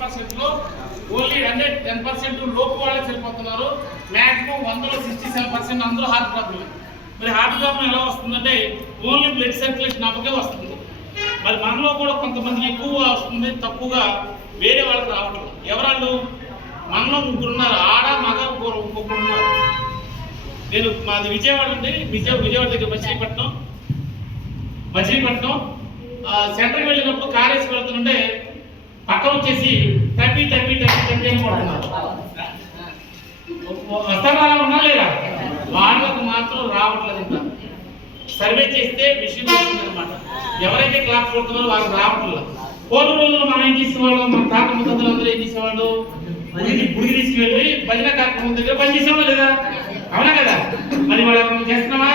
90% only 10% లోపు వాళ్ళే చనిపోతున్నారు. మ్యాక్సిమం 100లో 67% అందరూ హార్ట్ ప్రాబ్లం. మరి హార్ట్ ప్రాబ్లం ఎలా వస్తుందంటే ఓన్లీ బ్లడ్ సర్క్యులేషన్ అవ్వకే వస్తుంది. మరి మనలో కూడా కొంతమందికి ఎక్కువ వస్తుంది, తక్కువగా వేరే వాళ్ళకి రావట్లేదు. ఎవరాళ్ళు? మనలో ముగ్గురు ఉన్నారు, ఆడ మగ ఇంకొకరు ఉన్నారు. నేను మాది విజయవాడ అండి, విజయవాడ దగ్గర మచిలీపట్నం సెంటర్కి వెళ్ళినప్పుడు కారేసి వెళ్తుంటే పక్కన వచ్చేసి టపీ అని కొడుతున్నారు. వస్తారా ఉన్నా లేదా? వాళ్ళకు మాత్రం రావట్లేదంట. సర్వే చేస్తే విషయం వస్తుందన్నమాట. ఎవరైతే క్లాస్ కొడుతున్నారో వాళ్ళకి రావట్లేదు. పూర్వ రోజులు మనం ఏం చేసేవాళ్ళం, మన తాత ముద్దలందరూ ఏం చేసేవాళ్ళు, గుడికి తీసుకువెళ్ళి భజన కార్యక్రమం దగ్గర పనిచేసేవాళ్ళు లేదా? అవునా కదా? మరి వాళ్ళు మనం చేస్తున్నామా?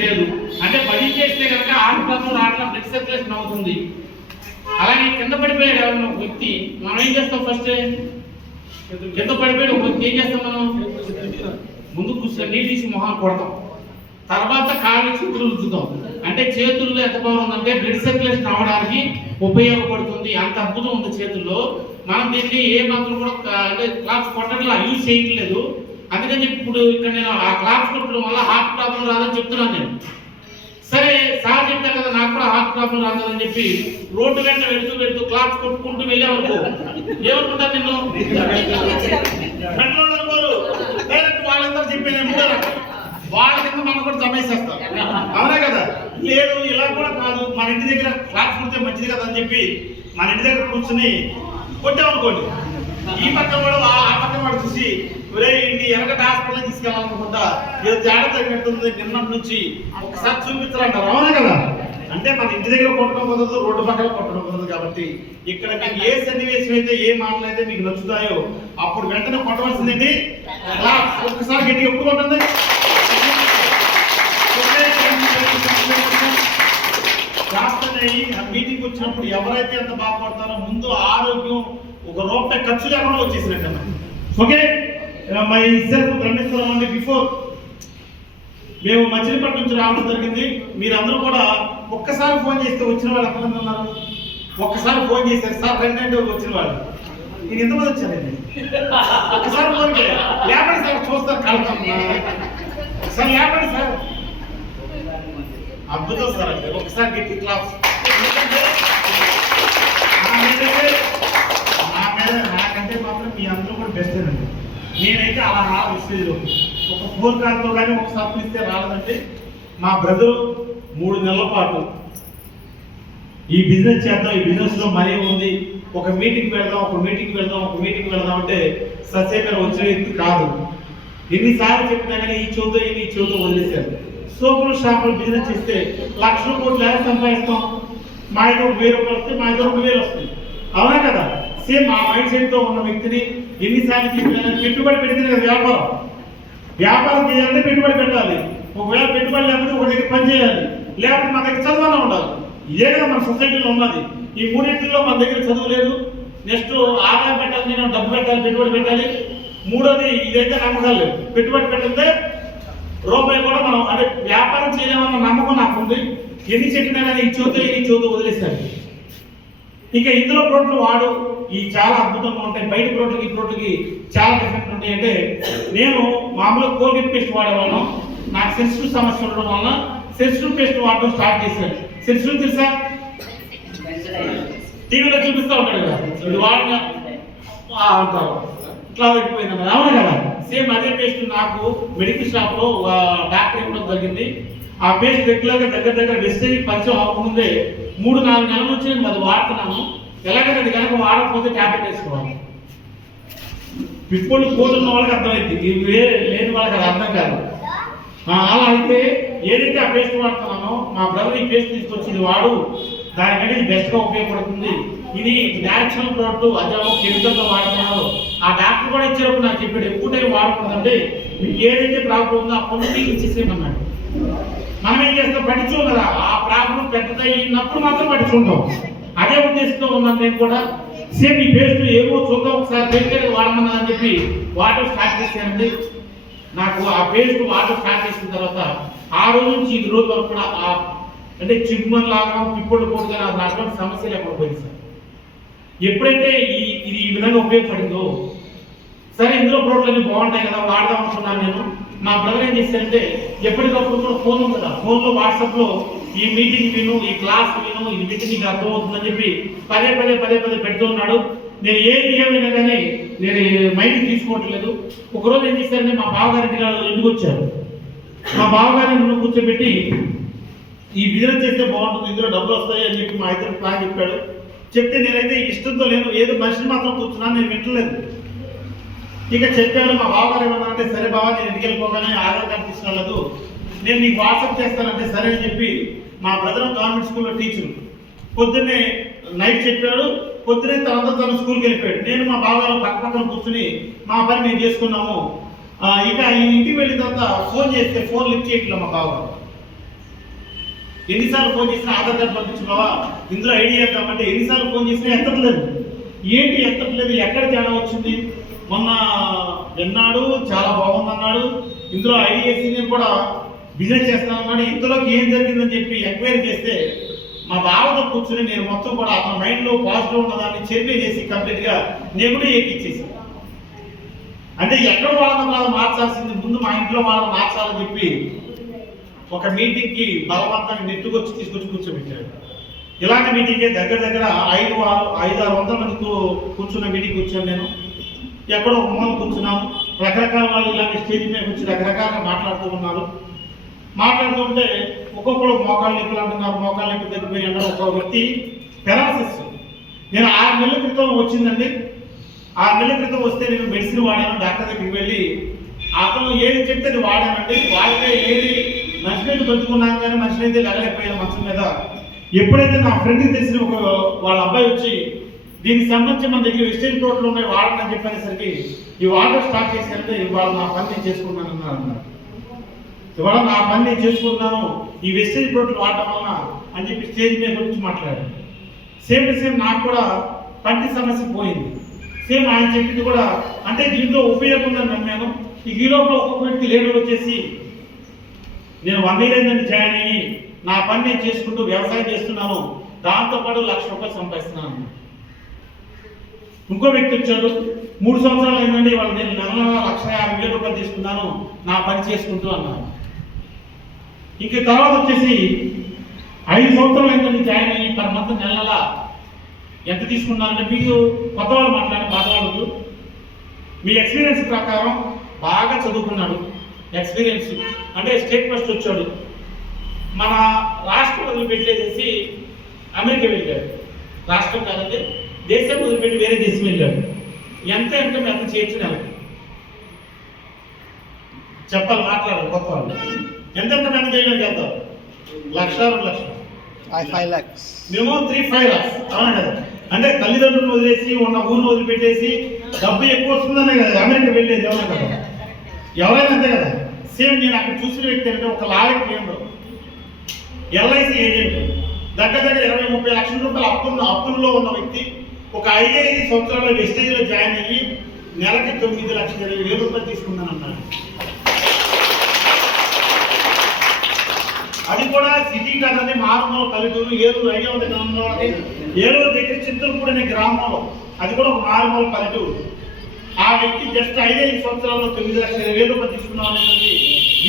లేదు. అంటే భజన చేస్తే కనుక ఆటలు రావట్ల బ్లడ్ సర్క్యులేషన్ అవుతుంది. అలాగే కింద పడిపోయాడు ఎవరైనా ఒక వ్యక్తి, మనం ఏం చేస్తాం? ఫస్ట్ కింద పడిపోయాడు ఒక వ్యక్తి ఏం చేస్తాం? మనం ముందు కూర్చొని నీళ్ళు తీసి మొహం కొడతాం, తర్వాత కాళ్ళు చేతులు రుద్దుతాం. అంటే చేతుల్లో ఎంత పవర్ ఉందంటే బ్లడ్ సర్క్యులేషన్ అవ్వడానికి ఉపయోగపడుతుంది. అంత అద్భుతం ఉంది చేతుల్లో. మనం దీన్ని ఏ మాత్రం కూడా అంటే క్లాప్స్ కొట్టడంలో యూజ్ చేయట్లేదు. అందుకని ఇప్పుడు ఇక్కడ నేను ఆ క్లాప్స్ కొట్టడం వల్ల హార్ట్ ప్రాబ్లం రాదని చెప్తున్నాను నేను. సరే సార్ చెప్పాను కదా నాకు కూడా హార్ట్ ప్రాబ్లం రాదని చెప్పి రోడ్డు వెంట వెళ్తూ క్లాప్స్ కొట్టుకుంటూ వెళ్ళేవరకు ఏమనుకుంటారు? నిన్ను పెట్రోల్ అనుకోరు, డైరెక్ట్ వాళ్ళందరూ చెప్పేది వాళ్ళ కింద మనం కూడా జమేసేస్తాం. అవునా కదా? లేదు, ఇలా కూడా కాదు, మన ఇంటి దగ్గర క్లాప్స్ కొడితే మంచిది కదా అని చెప్పి మన ఇంటి దగ్గర కూర్చుని కొట్టామనుకోండి, ఈ పక్కన కూడా ఆ పక్కన వాడు చూసి ఒరే ఇంటి ఎనకటి హాస్పిటల్ తీసుకెళ్ళాలనుకుంటా ఏదో తేడా తగ్గినట్టుంది నిన్నటి నుంచి ఒకసారి చూపించాలంటారు. అవునా కదా? అంటే మన ఇంటి దగ్గర కొట్టడం కుదరదు, రోడ్డు పక్కన కొట్టడం కుదరదు. కాబట్టి ఇక్కడ మీకు ఏ సన్నివేశం అయితే ఏ మాటలు అయితే మీకు నచ్చుతాయో అప్పుడు వెంటనే కొట్టవలసిందండి. ఒక్కసారి గట్టిగా ఎప్పుడు కొట్టండి. మీటింగ్ వచ్చినప్పుడు ఎవరైతే అంత బాగుపడతారో ముందు ఆరోగ్యం ₹1 ఖర్చు లేకుండా వచ్చేసినట్టు. ఓకే, మై సెల్ఫ్ బ్రహ్మేశ్వరం అండి. బిఫోర్ మేము మచిలీపట్నం నుంచి రావడం జరిగింది. మీరందరూ కూడా ఒక్కసారి ఫోన్ చేస్తే వచ్చిన వాళ్ళు ఎంతమంది ఉన్నారు? ఒక్కసారి ఫోన్ చేశారు సార్ రెండంటే వచ్చిన వాళ్ళు. నేను ఎంతమంది వచ్చానండి? ఒక్కసారి ఫోన్ లేపండి సార్, చూస్తారు కలుగుతాం. ఒకసారి లేపండి సార్, అద్భుతం సార్. అంటే ఒకసారి గట్టి క్లాస్. నాకంటే మాత్రం మీ అందరూ కూడా బెస్ట్ అండి. నేనైతే అలా రాదు స్టేజ్లో. ఒక ఫోన్ కాల్తో కానీ ఒక సప్పు ఇస్తే రాలేదంటే మా బ్రదరు 3 నెలల పాటు ఈ బిజినెస్ చేద్దాం, ఈ బిజినెస్లో మనీ ఉంది, ఒక మీటింగ్ వెళ్దాం అంటే ససేపేర వచ్చిన వ్యక్తి కాదు. ఎన్నిసార్లు చెప్పినా కానీ ఈ చోతో వదిలేశారు. సోపులు షాపులు బిజినెస్ చేస్తే లక్షల కోట్లు ఎలా సంపాదిస్తాం? మా దగ్గర ₹1000 వస్తే మా దగ్గర 2000 వస్తాయి. అవునా కదా? సేమ్ ఆ మైండ్ సెట్తో ఉన్న వ్యక్తిని ఎన్నిసార్లు చెప్పినా పెట్టుబడి పెడితేనే కదా వ్యాపారం చేయాలంటే పెట్టుబడి పెట్టాలి. ఒకవేళ పెట్టుబడి లేకపోతే ఒక దగ్గర పని చేయాలి, లేకపోతే మన దగ్గర చదువునే ఉండాలి. ఇదే కదా మన సొసైటీలో ఉన్నది. ఈ మూడింటిలో మన దగ్గర చదువు లేదు. నెక్స్ట్ ఆదాయం పెట్టాలి, నేను డబ్బు పెట్టాలి, పెట్టుబడి పెట్టాలి. మూడోది ఇదైతే నమ్మకాలు లేవు. పెట్టుబడి పెట్టితే రూపాయి కూడా మనం అంటే వ్యాపారం చేయలేమన్న నమ్మకం నాకు ఉంది. ఎన్ని చెప్పినా కానీ ఈ చోతో వదిలేశారు. ఇక ఇందులో ప్రోడక్ట్లు వాడు ఈ చాలా అద్భుతంగా ఉంటాయి. బయట ప్రోడక్ట్కి ఈ ప్రోడక్ట్కి చాలా డిఫరెంట్ ఉంటాయి. అంటే నేను మామూలుగా కోల్గేట్ పేస్ట్ వాడేవాళ్ళం. నాకు సెన్సిటివ్ సమస్య ఉండడం వల్ల సెన్సిటివ్ పేస్ట్ వాడడం స్టార్ట్ చేశాను. సెన్సిటివ్ తెలుసా? టీవీలో చూపిస్తూ ఉంటాడు కదా, ఇది వాడిన అంటారు ఇట్లా పెట్టిపోయింది. అవును కదా? సేమ్ అదే పేస్ట్ నాకు మెడికల్ షాప్లో డాక్టర్ ఇవ్వడం జరిగింది. ఆ పేస్ట్ రెగ్యులర్గా దగ్గర వెస్టేజ్ పరిచయం అవ్వకముందే 3-4 నెలల నుంచి నేను అది వాడుతున్నాను. ఎలాగంటే అది కనుక వాడకపోతే ట్యాబ్లెట్ వేసుకోవాలి. పిప్పులు పోతున్న వాళ్ళకి అర్థమైంది, ఇవి లేని వాళ్ళకి అది అర్థం కాదు. అలా అయితే ఏదైతే ఆ పేస్ట్ వాడుతున్నానో మా బ్రదర్ ఈ పేస్ట్ తీసుకొచ్చి ఇది వాడు, దానికంటే ఇది బెస్ట్గా ఉపయోగపడుతుంది, ఇది న్యాచురల్ ప్రోడక్ట్, అదే కెమికల్తో వాడుతున్నాను. ఆ డాక్టర్ కూడా ఇచ్చేటప్పుడు నాకు చెప్పాడు ఎక్కువ టైం వాడకూడదంటే మీకు ఏదైతే ప్రాబ్లం ఉందో ఆ పొందు ఇచ్చేసేయమన్నాడు. మనం ఏం చేస్తాం? పట్టించుకోం కదా, ఆ ప్రాబ్లం పెద్దదైనప్పుడు మాత్రం పట్టించుకుంటాం. అదే ఉద్దేశంతో ఉన్నాను నేను కూడా. సేమ్ ఈ పేస్ట్ ఏమో చూద్దాం ఒకసారి పేస్ట్ వాడమన్నా అని చెప్పి వాటర్ స్టార్ట్ చేశానండి. నాకు ఆ పేస్ట్ వాటర్ స్టార్ట్ చేసిన తర్వాత ఆ రోజు నుంచి ఈ రోజు వరకు కూడా అంటే చిమ్మన్ లాగా పిప్పుడు పోటుగా నాకు అటువంటి సమస్య లేకుండా పోయింది సార్. ఎప్పుడైతే ఇది ఈ విధంగా ఉపయోగపడిందో, సరే ఇందులో ప్రోడక్ట్లన్నీ బాగుంటాయి కదా వాడదాం అనుకున్నాను నేను. మా బ్రదర్ ఏం చేశారంటే ఎప్పటికప్పుడు కూడా ఫోన్ ఉంది కదా, ఫోన్లో వాట్సాప్లో ఈ మీటింగ్ విను, ఈ క్లాస్ విను, ఈ మీటింగ్ నీకు అర్థమవుతుందని చెప్పి పదే పెడుతూ ఉన్నాడు. నేను ఏమైనా కానీ నేను మైండ్కి తీసుకోవట్లేదు. ఒకరోజు ఏం చేశారంటే మా బావగారింటి ఇంటికి వచ్చారు. మా బావగారిని కూర్చోబెట్టి ఈ బిజినెస్ చేస్తే బాగుంటుంది, ఇందులో డబ్బులు వస్తాయి అని చెప్పి మా ఇద్దరు ప్లాన్ చెప్పాడు. చెప్తే నేనైతే ఇష్టంతో లేను, ఏదో మనిషిని మాత్రం కూర్చున్నాను, నేను వింటలేదు. ఇక చెప్పాడు. మా బావగారు ఏమన్నారంటే సరే బావ నేను ఇంటికి వెళ్ళిపోగానే ఆధార్ కార్డు తీసుకెళ్ళదు, నేను నీకు వాట్సాప్ చేస్తానంటే సరే అని చెప్పి మా బ్రదర్ గవర్నమెంట్ స్కూల్లో టీచరు పొద్దున్నే నైట్ చెప్పాడు. పొద్దున్నే తను స్కూల్కి వెళ్ళిపోయాడు. నేను మా బావగారు పక్కన కూర్చుని మా పని మేము చేసుకున్నాము. ఇక ఈ ఇంటికి వెళ్ళిన తర్వాత ఫోన్ చేస్తే ఫోన్ లిఫ్ట్ చేయట్లేదు మా బావగారు. ఎన్నిసార్లు ఫోన్ చేసినా ఆధార్ కార్డు పంపించు బావా ఇందులో ఐడి చేద్దామంటే ఎన్నిసార్లు ఫోన్ చేసినా ఎత్తట్లేదు. ఏంటి ఎత్తట్లేదు, ఎక్కడ తేడా వచ్చింది? మొన్న విన్నాడు, చాలా బాగుందన్నాడు, ఇందులో ఐడి చేసి నేను కూడా బిజినెస్ చేస్తానన్నాడు, ఇందులోకి ఏం జరిగిందని చెప్పి ఎంక్వైరీ చేస్తే మా బావతో కూర్చుని నేను మొత్తం కూడా అతని మైండ్లో పాజిటివ్ ఉన్నదాన్ని చెరిపే చేసి కంప్లీట్గా నేను కూడా ఎక్కిచ్చేసి, అంటే ఎక్కడ వాళ్ళని కాదు మార్చాల్సింది, ముందు మా ఇంట్లో వాళ్ళని మార్చాలని చెప్పి ఒక మీటింగ్కి బలవంతంగా నెట్టుకొచ్చి తీసుకొచ్చి కూర్చోబెట్టాడు. ఇలాంటి మీటింగ్కి దగ్గర 500-600 మందితో కూర్చున్న మీటింగ్ కూర్చొని నేను ఎక్కడో మూల కూర్చున్నాను. రకరకాల వాళ్ళు ఇలాంటి స్టేజ్ మీద వచ్చి రకరకాలుగా మాట్లాడుతూ ఉన్నారు. మాట్లాడుతుంటే ఒక్కొక్కరు మోకాళ్ళు నొప్పులు అంటున్నారు, మోకాళ్ళ నొప్పి తగ్గిపోయి అన్నారు. ఒక వ్యక్తి పెరాలసిస్, నేను 6 నెలల క్రితం వచ్చిందండి. 6 నెలల క్రితం వస్తే నేను మెడిసిన్ వాడాను, డాక్టర్ దగ్గరికి వెళ్ళి అతను ఏది చెప్తే అది వాడానండి. వాడితే ఏది మనిషినైతే బతుకున్నాను కానీ మనిషినైతే లెగలేకపోయాను మంచం మీద. ఎప్పుడైతే నా ఫ్రెండ్కి తెలిసిన వాళ్ళ అబ్బాయి వచ్చి దీనికి సంబంధించి మన దగ్గర వెస్టేజ్ ప్రోడక్ట్లు ఉన్నాయి వాడని చెప్పేసరికి ఈ వాటర్ స్టార్ట్ చేశారంటే ఇవాళ నా పని నేను చేసుకున్నాను అన్నారు. ఇవాళ నా పని నేను చేసుకుంటున్నాను ఈ వెస్టేజ్ ప్రోడక్ట్లు వాడటం వలన అని చెప్పి స్టేజ్ మీద వచ్చి మాట్లాడారు. సేమ్ టు సేమ్ నాకు కూడా పంటి సమస్య పోయింది. సేమ్ ఆయన చెప్పింది కూడా అంటే దీంట్లో ఉపయోగం ఉందని నమ్మాను. ఈ లోపల ఒక్కొక్క వ్యక్తి లీడర్ వచ్చేసి నేను 1 year అయిందని జాయిన్ అయ్యి నా పని నేను చేసుకుంటూ వ్యవసాయం చేస్తున్నాను, దాంతోపాటు ₹1,00,000 సంపాదిస్తున్నాను. ఇంకో వ్యక్తి వచ్చాడు, 3 సంవత్సరాలు అయిందండి వాళ్ళు నేను నెల ₹1,50,000 తీసుకున్నాను నా పని చేసుకుంటూ అన్నాను. ఇంక తర్వాత వచ్చేసి 5 సంవత్సరాలు అయిందండి జాయిన్ అయ్యి పర్ మంత్ నెల ఎంత తీసుకున్నారంటే మీకు కొత్త వాళ్ళు మాట్లాడే పాత వాళ్ళు మీ ఎక్స్పీరియన్స్ ప్రకారం బాగా చదువుకున్నాడు, ఎక్స్పీరియన్స్ అంటే స్టేట్ ఫస్ట్ వచ్చాడు, మన రాష్ట్రం వదిలిపెట్టేసి అమెరికా వెళ్ళాడు. రాష్ట్రం కాదండి దేశం వదిలిపెట్టి వేరే దేశం వెళ్ళాడు. ఎంత చేయొచ్చు నెలకి చెప్పాలి మాట్లాడాలి కొత్త వాళ్ళు ఎంత చేయడానికి వెళ్తారు? 1,00,000 2 లక్షలు 5 lakhs మేము 3-5 lakhs అవునా కదా. అంటే తల్లిదండ్రులను వదిలేసి ఉన్న ఊరిని వదిలిపెట్టేసి డబ్బు ఎక్కువ వస్తుందనే కదా అమెరికా వెళ్ళేది ఎవరైనా కదా, ఎవరైనా అంతే కదా. సేమ్ నేను అక్కడ చూసిన వ్యక్తి అంటే ఒక లాయర్ కేంద్రం ఎల్ఐసి ఏజెంట్ దగ్గర 20-30 లక్షల రూపాయలు అప్పుల్లో ఉన్న వ్యక్తి ఒక 5 సంవత్సరాల వెస్టేజ్లో జాయిన్ అయ్యి నెలకి ₹9,20,000 తీసుకుందాను అన్నాడు. అది కూడా సిటీ కాదండి, మారుమూల పల్లెటూరు. ఏలూరు ఐడియా ఉంది గ్రామంలో, ఏలూరు దగ్గర చింతలపూడి అనే గ్రామంలో, అది కూడా ఒక మారుమూల పల్లెటూరు. ఆ వ్యక్తి జస్ట్ 5 సంవత్సరాల్లో ₹9,20,000 తీసుకున్నాం అనేది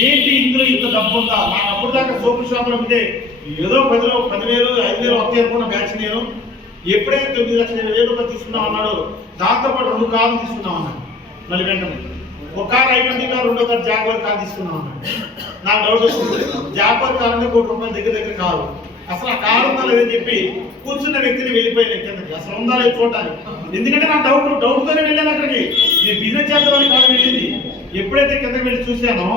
ఏంటి ఇందులో ఇంత డబ్బు ఉందా? నాకు అప్పుడు దాకా సోపు షాపులో ఉంటే ఏదో 10,000 5,000 వస్తాయి అనుకున్న బ్యాచ్ నేను. ఎప్పుడైతే ₹9,20,000 తీసుకున్నాం అన్నాడు, దాంతోపాటు 2 కార్లు తీసుకున్నాం అన్నాడు. మళ్ళీ వెంటనే ఒక కారు I-20 కారు, 2వ కారు జాగ్వార్ కారు తీసుకున్నాం అన్నాడు. నాకు డౌట్ వస్తుంది, జాగ్వార్ కారు అంటే ₹1,00,000 దగ్గర కారు, అసలు ఆ కారు ఉందా లేదని చెప్పి కూర్చున్న వ్యక్తిని వెళ్ళిపోయిన కిందకి, అసలు ఉందా లేదు చూడటానికి. ఎందుకంటే నాకు డౌట్తోనే వెళ్ళాను అక్కడికి. నేను బిజినెస్ చేద్దామని కాదు వెళ్ళింది. ఎప్పుడైతే కిందకి వెళ్ళి చూశానో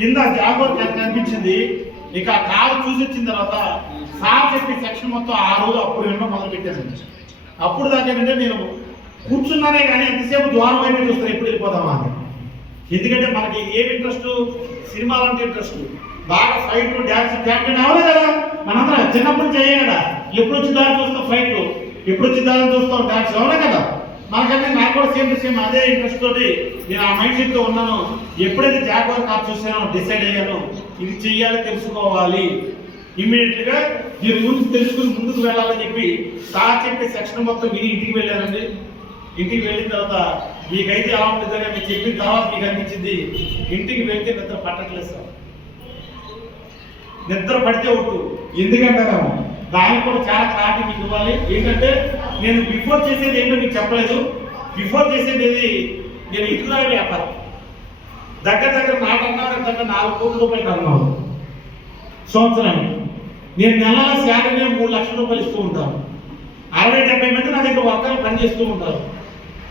కింద జాగ్వార్ కనిపించింది. ఇక ఆ కారు చూసి వచ్చిన తర్వాత సార్ చెప్పి సెక్షన్ మొత్తం ఆ రోజు అప్పుడు వినడం మొదలు పెట్టాను. అప్పుడు దాకేనంటే నేను కూర్చున్నానే కానీ ఎంతసేపు ద్వారం వైపు చూస్తాను ఎప్పుడు వెళ్ళిపోదామా అని. ఎందుకంటే మనకి ఏమి ఇంట్రెస్ట్, సినిమాలు అంటే ఇంట్రెస్ట్, బాగా ఫైట్ డ్యాన్స్ క్యాంపెయిన్ అవునా కదా. మనందరం చిన్నప్పుడు చేయ కదా, ఎప్పుడు వచ్చి దాన్ని చూస్తాం ఫైట్లు, ఎప్పుడు వచ్చి దాన్ని చూస్తాం డ్యాన్స్ అవునా కదా. మనకన్నా నాకు కూడా సేమ్ అదే ఇంట్రెస్ట్ తోటి నేను ఆ మైండ్ సెట్తో ఉన్నాను. ఎప్పుడైతే జాగ్వార్ కార్ చూసానో డిసైడ్ అయ్యాను ఇది చెయ్యాలి, తెలుసుకోవాలి. ఇమ్మీడియట్గా దీని గురించి తెలుసుకుని ముందుకు వెళ్ళాలని చెప్పి సార్ చెప్పే సెక్షన్ మొత్తం విని ఇంటికి వెళ్ళానండి. ఇంటికి వెళ్ళిన తర్వాత మీకైతే ఎలా ఉంటుంది అని మీరు చెప్పిన తర్వాత మీకు అనిపించింది ఇంటికి వెళ్తే నిద్ర పట్టట్లేదు సార్. నిద్ర పడితే ఒట్టు ఎందుకంటారేమో దానికి కూడా చాలా క్లారిటీ మీకు ఇవ్వాలి. ఏంటంటే నేను బిఫోర్ చేసేది ఏంటో మీకు చెప్పలేదు. బిఫోర్ చేసేది నేను ఇటుకురాయ వ్యాపారం దగ్గర నాటన్నారు 4 కోట్ల రూపాయలు అన్నాను సంవత్సరానికి. నేను నెలల శాలరీ 3 లక్షల రూపాయలు ఇస్తూ ఉంటాను. 60-70 మంది నా దగ్గర వర్కర్లు పనిచేస్తూ ఉంటారు.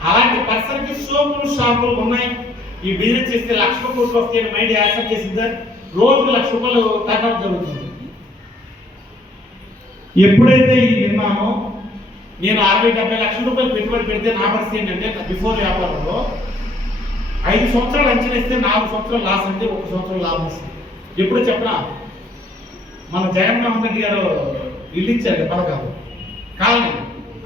అలాంటి పర్సన్కి సోపులు షాపులు ఉన్నాయి. ఈ బిజినెస్ చేస్తే 1 లక్ష కోట్లు వస్తాయని మైండ్ యాక్సెప్ట్ చేసిందా రోజుకు 1 లక్ష రూపాయలు టర్నౌట్ జరుగుతుంది. ఎప్పుడైతే ఇది విన్నానో నేను 60-70 లక్షల రూపాయలు పెట్టుబడి పెడితే నా పరిస్థితి ఏంటంటే బిఫోర్ వ్యాపారంలో 5 సంవత్సరాలు అంచనా ఇస్తే 4 సంవత్సరాలు లాస్ అంటే 1 సంవత్సరం లాభం వస్తుంది. ఎప్పుడు చెప్పనా మన జగన్మోహన్ రెడ్డి గారు ఇల్లు ఇచ్చారు పథకాలు కాలనీ.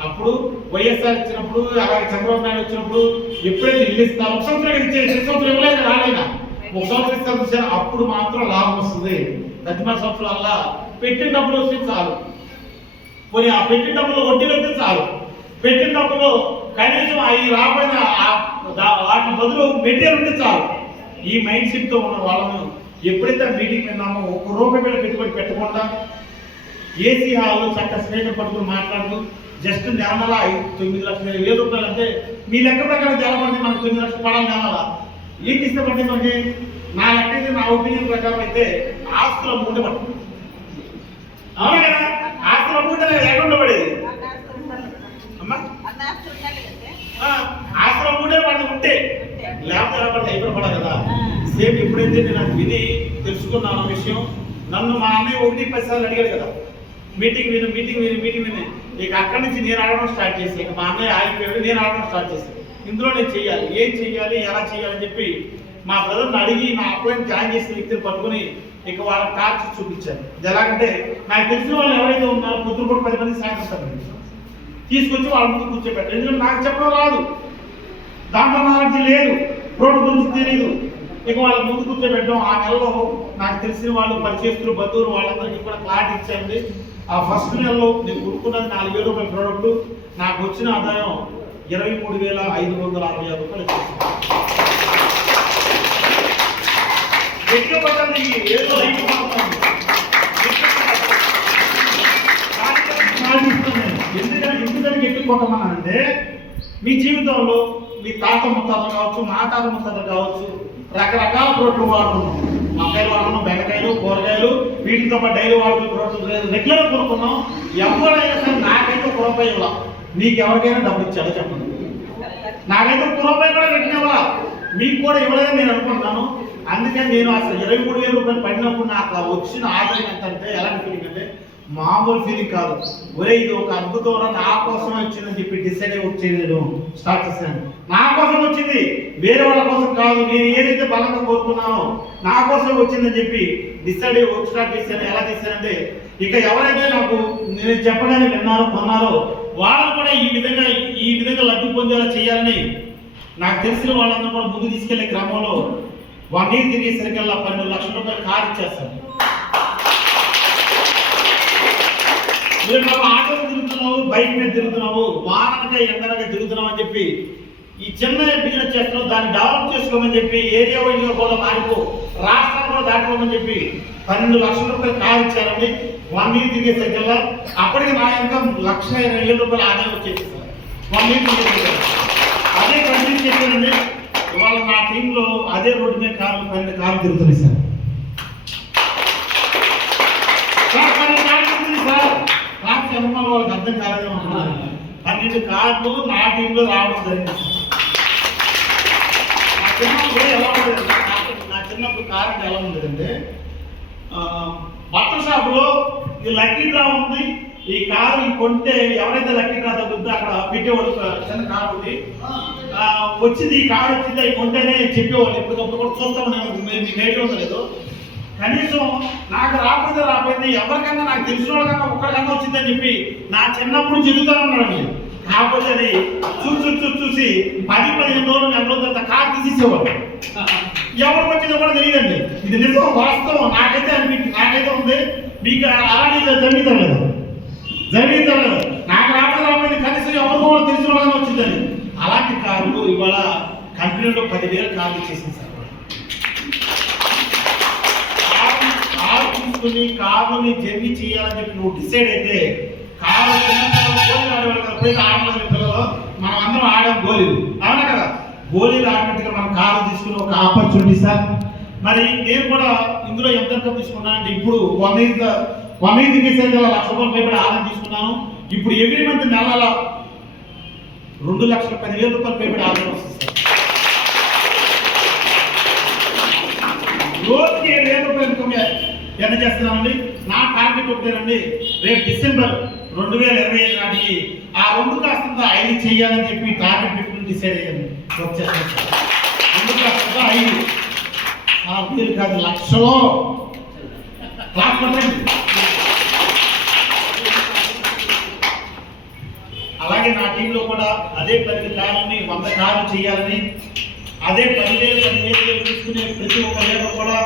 అప్పుడు వైఎస్ఆర్ ఇచ్చినప్పుడు అలాగే చంద్రబాబు నాయుడు వచ్చినప్పుడు ఎప్పుడైతే ఇల్లు ఇస్తారో 1 సంవత్సరం ఇచ్చే 2 సంవత్సరం ఇవ్వలేదు రాలేనా 1 సంవత్సరం ఇస్తారు చూసారు అప్పుడు మాత్రం లాభం వస్తుంది. 14 సంవత్సరాల పెట్టిన డబ్బులు వస్తే చాలు. పోనీ ఆ పెట్టిన డబ్బులు వడ్డీలు వస్తే చాలు. పెట్టిన డబ్బులు కనీసం అవి రాబోయిన వాటి బదులు మెటీరియల్ ఉంటే చాలు. ఈ మైండ్ సెట్తో ఉన్న వాళ్ళను ఎప్పుడైతే మీటింగ్ విన్నామో 1 రూపాయి మీద పెట్టుబడి పెట్టకుండా ఏసీ హాల్లో చక్క స్నేహితులు పట్టుకుని మాట్లాడుతూ జస్ట్ నెల 9 లక్షల 1000 రూపాయలు అంటే మీ లెక్క ప్రకారం జరగబడి మనకు 9 లక్షలు పడాలి నెల ఏంటి ఇష్టపడి మనకి నా లెక్క అయితే నా ఒపీనియన్ ప్రకారం అయితే ఆస్తుల మూట పడుతుంది. అవును కదా ఆస్తుల మూట ఎక్కడ పడేది అమ్మా ఆస్తుల మూటే పడి ఉంటే లేకపోతే ఎలా పడితే ఎప్పుడు పడదు కదా. సేమ్ ఎప్పుడైతే నేను అది విని తెలుసుకున్నాను విషయం నన్ను మా అన్నయ్య 1-10 సార్లు అడిగాడు కదా మీటింగ్ విని ఇక అక్కడి నుంచి నేను అడగడం స్టార్ట్ చేసి ఇక మా అన్నయ్య ఆగిపోయాడు నేను అడగడం స్టార్ట్ చేశాను. ఇందులో నేను చేయాలి ఏం చేయాలి ఎలా చేయాలని చెప్పి మా బ్రదర్ని అడిగి నా అప్లైన్ జాయిన్ చేసిన వ్యక్తిని పట్టుకుని ఇక వాళ్ళకి టార్చ్ చూపించాను. ఎలాగంటే నాకు తెలిసిన వాళ్ళు ఎవరైతే ఉన్నారో పొద్దున కూడా 10 మంది సాయంత్రం తీసుకొచ్చి వాళ్ళ ముందు కూర్చోబెట్టారు. ఎందుకంటే నాకు చెప్పడం రాదు, దాంట్లో నాలెడ్జ్ లేదు, ప్రోడక్ట్ గురించి తెలియదు. ఇక వాళ్ళ ముందు కూర్చోబెట్టడం ఆ నెలలో నాకు తెలిసిన వాళ్ళు పరిచయస్తులు బంధువులు వాళ్ళందరికీ కూడా క్లారిటీ ఇచ్చాయండి. ఆ ఫస్ట్ నెలలో నేను కొనుక్కున్నది 4000 రూపాయల ప్రోడక్ట్ నాకు వచ్చిన ఆదాయం 23,566 రూపాయలు ఎందుకని ఎక్కువమంటే మీ జీవితంలో మీ తాత ముత్తాతలు కావచ్చు మా తాత ముత్తాతలు కావచ్చు రకరకాల ప్రోడక్ట్లు వాడుకున్నాం. వంకాయలు వాడుకున్నాం, బెండకాయలు, కూరగాయలు వీటితో పాటు డైలీ వాడుకున్న ప్రోడక్ట్లు రెగ్యులర్ కొనుక్కున్నాం. ఎవరైనా సరే నాకైతే 1 రూపాయి ఇవ్వాల, నీకు ఎవరికైనా డబ్బులు ఇచ్చాడో చెప్పండి. నాకైతే 1 రూపాయి కూడా పెట్టినవా మీకు కూడా ఇవ్వలేదని నేను అనుకుంటున్నాను. అందుకని నేను అసలు 23,000 రూపాయలు పడినప్పుడు నాకు వచ్చిన ఆదాయం ఎంత అంటే ఎలాంటి ఫీలింగ్ అంటే మామూలు ఫీలింగ్ కాదు. ఒరే ఇది ఒక అద్భుతం నా కోసం వచ్చిందని చెప్పి డిసైడ్ చేయలేదు స్టార్ట్ చేశాను. నా కోసం వచ్చింది వేరే వాళ్ళ కోసం కాదు. నేను ఏదైతే బలంగా కోరుకున్నానో నా కోసం వచ్చిందని చెప్పి డిసైడ్ వర్క్ స్టార్ట్ చేశాను. ఎలా చేశానంటే ఇక ఎవరైతే నాకు నేను చెప్పగానే విన్నారో కొన్నారో వాళ్ళని కూడా ఈ విధంగా లబ్ధి పొందేలా చేయాలని నాకు తెలిసిన వాళ్ళందరూ కూడా ముందు తీసుకెళ్లే క్రమంలో 1 ఇయర్ తిరిగేసరికల్లా 12 లక్షల రూపాయలు కారు ఇచ్చేస్తాను. మీరు మనం ఆటోలు తిరుగుతున్నావు, బైక్ మీద తిరుగుతున్నావు, వాహనంగా ఎండనగా తిరుగుతున్నావు అని చెప్పి ఈ చిన్న బిజినెస్ చేస్తున్నావు, దాన్ని డెవలప్ చేసుకోమని చెప్పి ఏరియా వైజ్గా కూడా మారిపో రాష్ట్రాలు కూడా దాటుకోమని చెప్పి 12 లక్షల రూపాయలు కారు ఇచ్చారండి. 1 ఇయర్ తిరిగేసరికల్లా అప్పటికి నా ఇన్కమ్ 1,20,000 రూపాయలు ఆదాయం వచ్చేసి 1 ఇయర్ తిరిగేసరికి అదే కంటిన్యూ చేశానండి. ఇవాళ నా టీంలో అదే రోడ్డు మీద 12 కార్లు తిరుగుతున్నాయి సార్. వాళ్ళకి అర్థం కాలేదేమనుకున్నారు. 12 కార్లు నా టీంలో రావడం జరిగింది. నా చిన్నప్పుడు కారు ఎలా ఉండేదంటే బట్టల షాపులో ఈ లక్కీ డ్రా ఉంది, ఈ కారు కొంటే ఎవరైతే లక్కీ డ్రా తగ్గుతుందో అక్కడ పెట్టేవాళ్ళు చిన్న కారు ఉంది వచ్చింది, ఈ కారు వచ్చింది అవి కొంటేనే చెప్పేవాళ్ళు. ఎప్పటికప్పుడు కూడా చూస్తామని మీకు ఐడియా ఉండలేదు. కనీసం నాకు రాకపోయింది ఎవరికన్నా నాకు తెలిసిన వాళ్ళకన్నా ఒక్కడికన్నా వచ్చిందని చెప్పి నా చిన్నప్పుడు చెబుతాను ఉన్నాడు. కాకపోతే అది చూసి 10-15 రోజులు నెల రోజుల తర్వాత కారు తీసేసేవాళ్ళు. ఎవరికి వచ్చిందో కూడా తెలియదండి. ఇది నిజం వాస్తవం. నాకైతే ఉంది మీకు అలాంటి జరుగుతలేదు నాకు రాకపోతే కనీసం ఎవరు కూడా తెలిసిన వాళ్ళని వచ్చిందని. అలాంటి కార్లు ఇవాళ కంపెనీలో 10,000 కార్లు చేసింది సార్. కారు తీసుకుని కారుని జర్నీ చేయాలని చెప్పి నువ్వు డిసైడ్ అయితే కారు గోళీలు ఆడేవాళ్ళు ఆడవాళ్ళ పిల్లలు మనం అందరం ఆడాం గోళీలు, అవునా కదా? గోళీలు ఆడినట్టుగా మనం కారు తీసుకుని ఒక ఆపర్చునిటీ సార్. మరి నేను కూడా ఇందులో ఎంత తీసుకున్నానంటే ఇప్పుడు 100 కేసీఆర్ 1,00,000 రూపాయలు పేపర్ ఆదాయం తీసుకున్నాను. ఇప్పుడు ఎవ్రీ మంత్ నెల 2,10,000 రూపాయలు పేపర్ ఆదాయం వస్తుంది సార్. రోజుకి 7,000 రూపాయలు ఇన్కమ్ ఎంత చేస్తున్నానండి. నా టార్గెట్ ఒకటేనండి, రేపు డిసెంబర్ 2025 నాటికి ఆ 2 కాస్తంత 5 చేయాలని చెప్పి టార్గెట్ పెట్టుకుని డిసైడ్ అయ్యాను. వచ్చేస్తాను సార్. 2 కాస్తంత 5 వీలు కాదు, లక్షలో క్లాస్ పట్టండి. అలాగే నా టీంలో కూడా అదే 10 కార్లని 100 కార్లు చేయాలని, అదే 10,000 తీసుకునే ప్రతి ఒక్క లేబర్ కూడా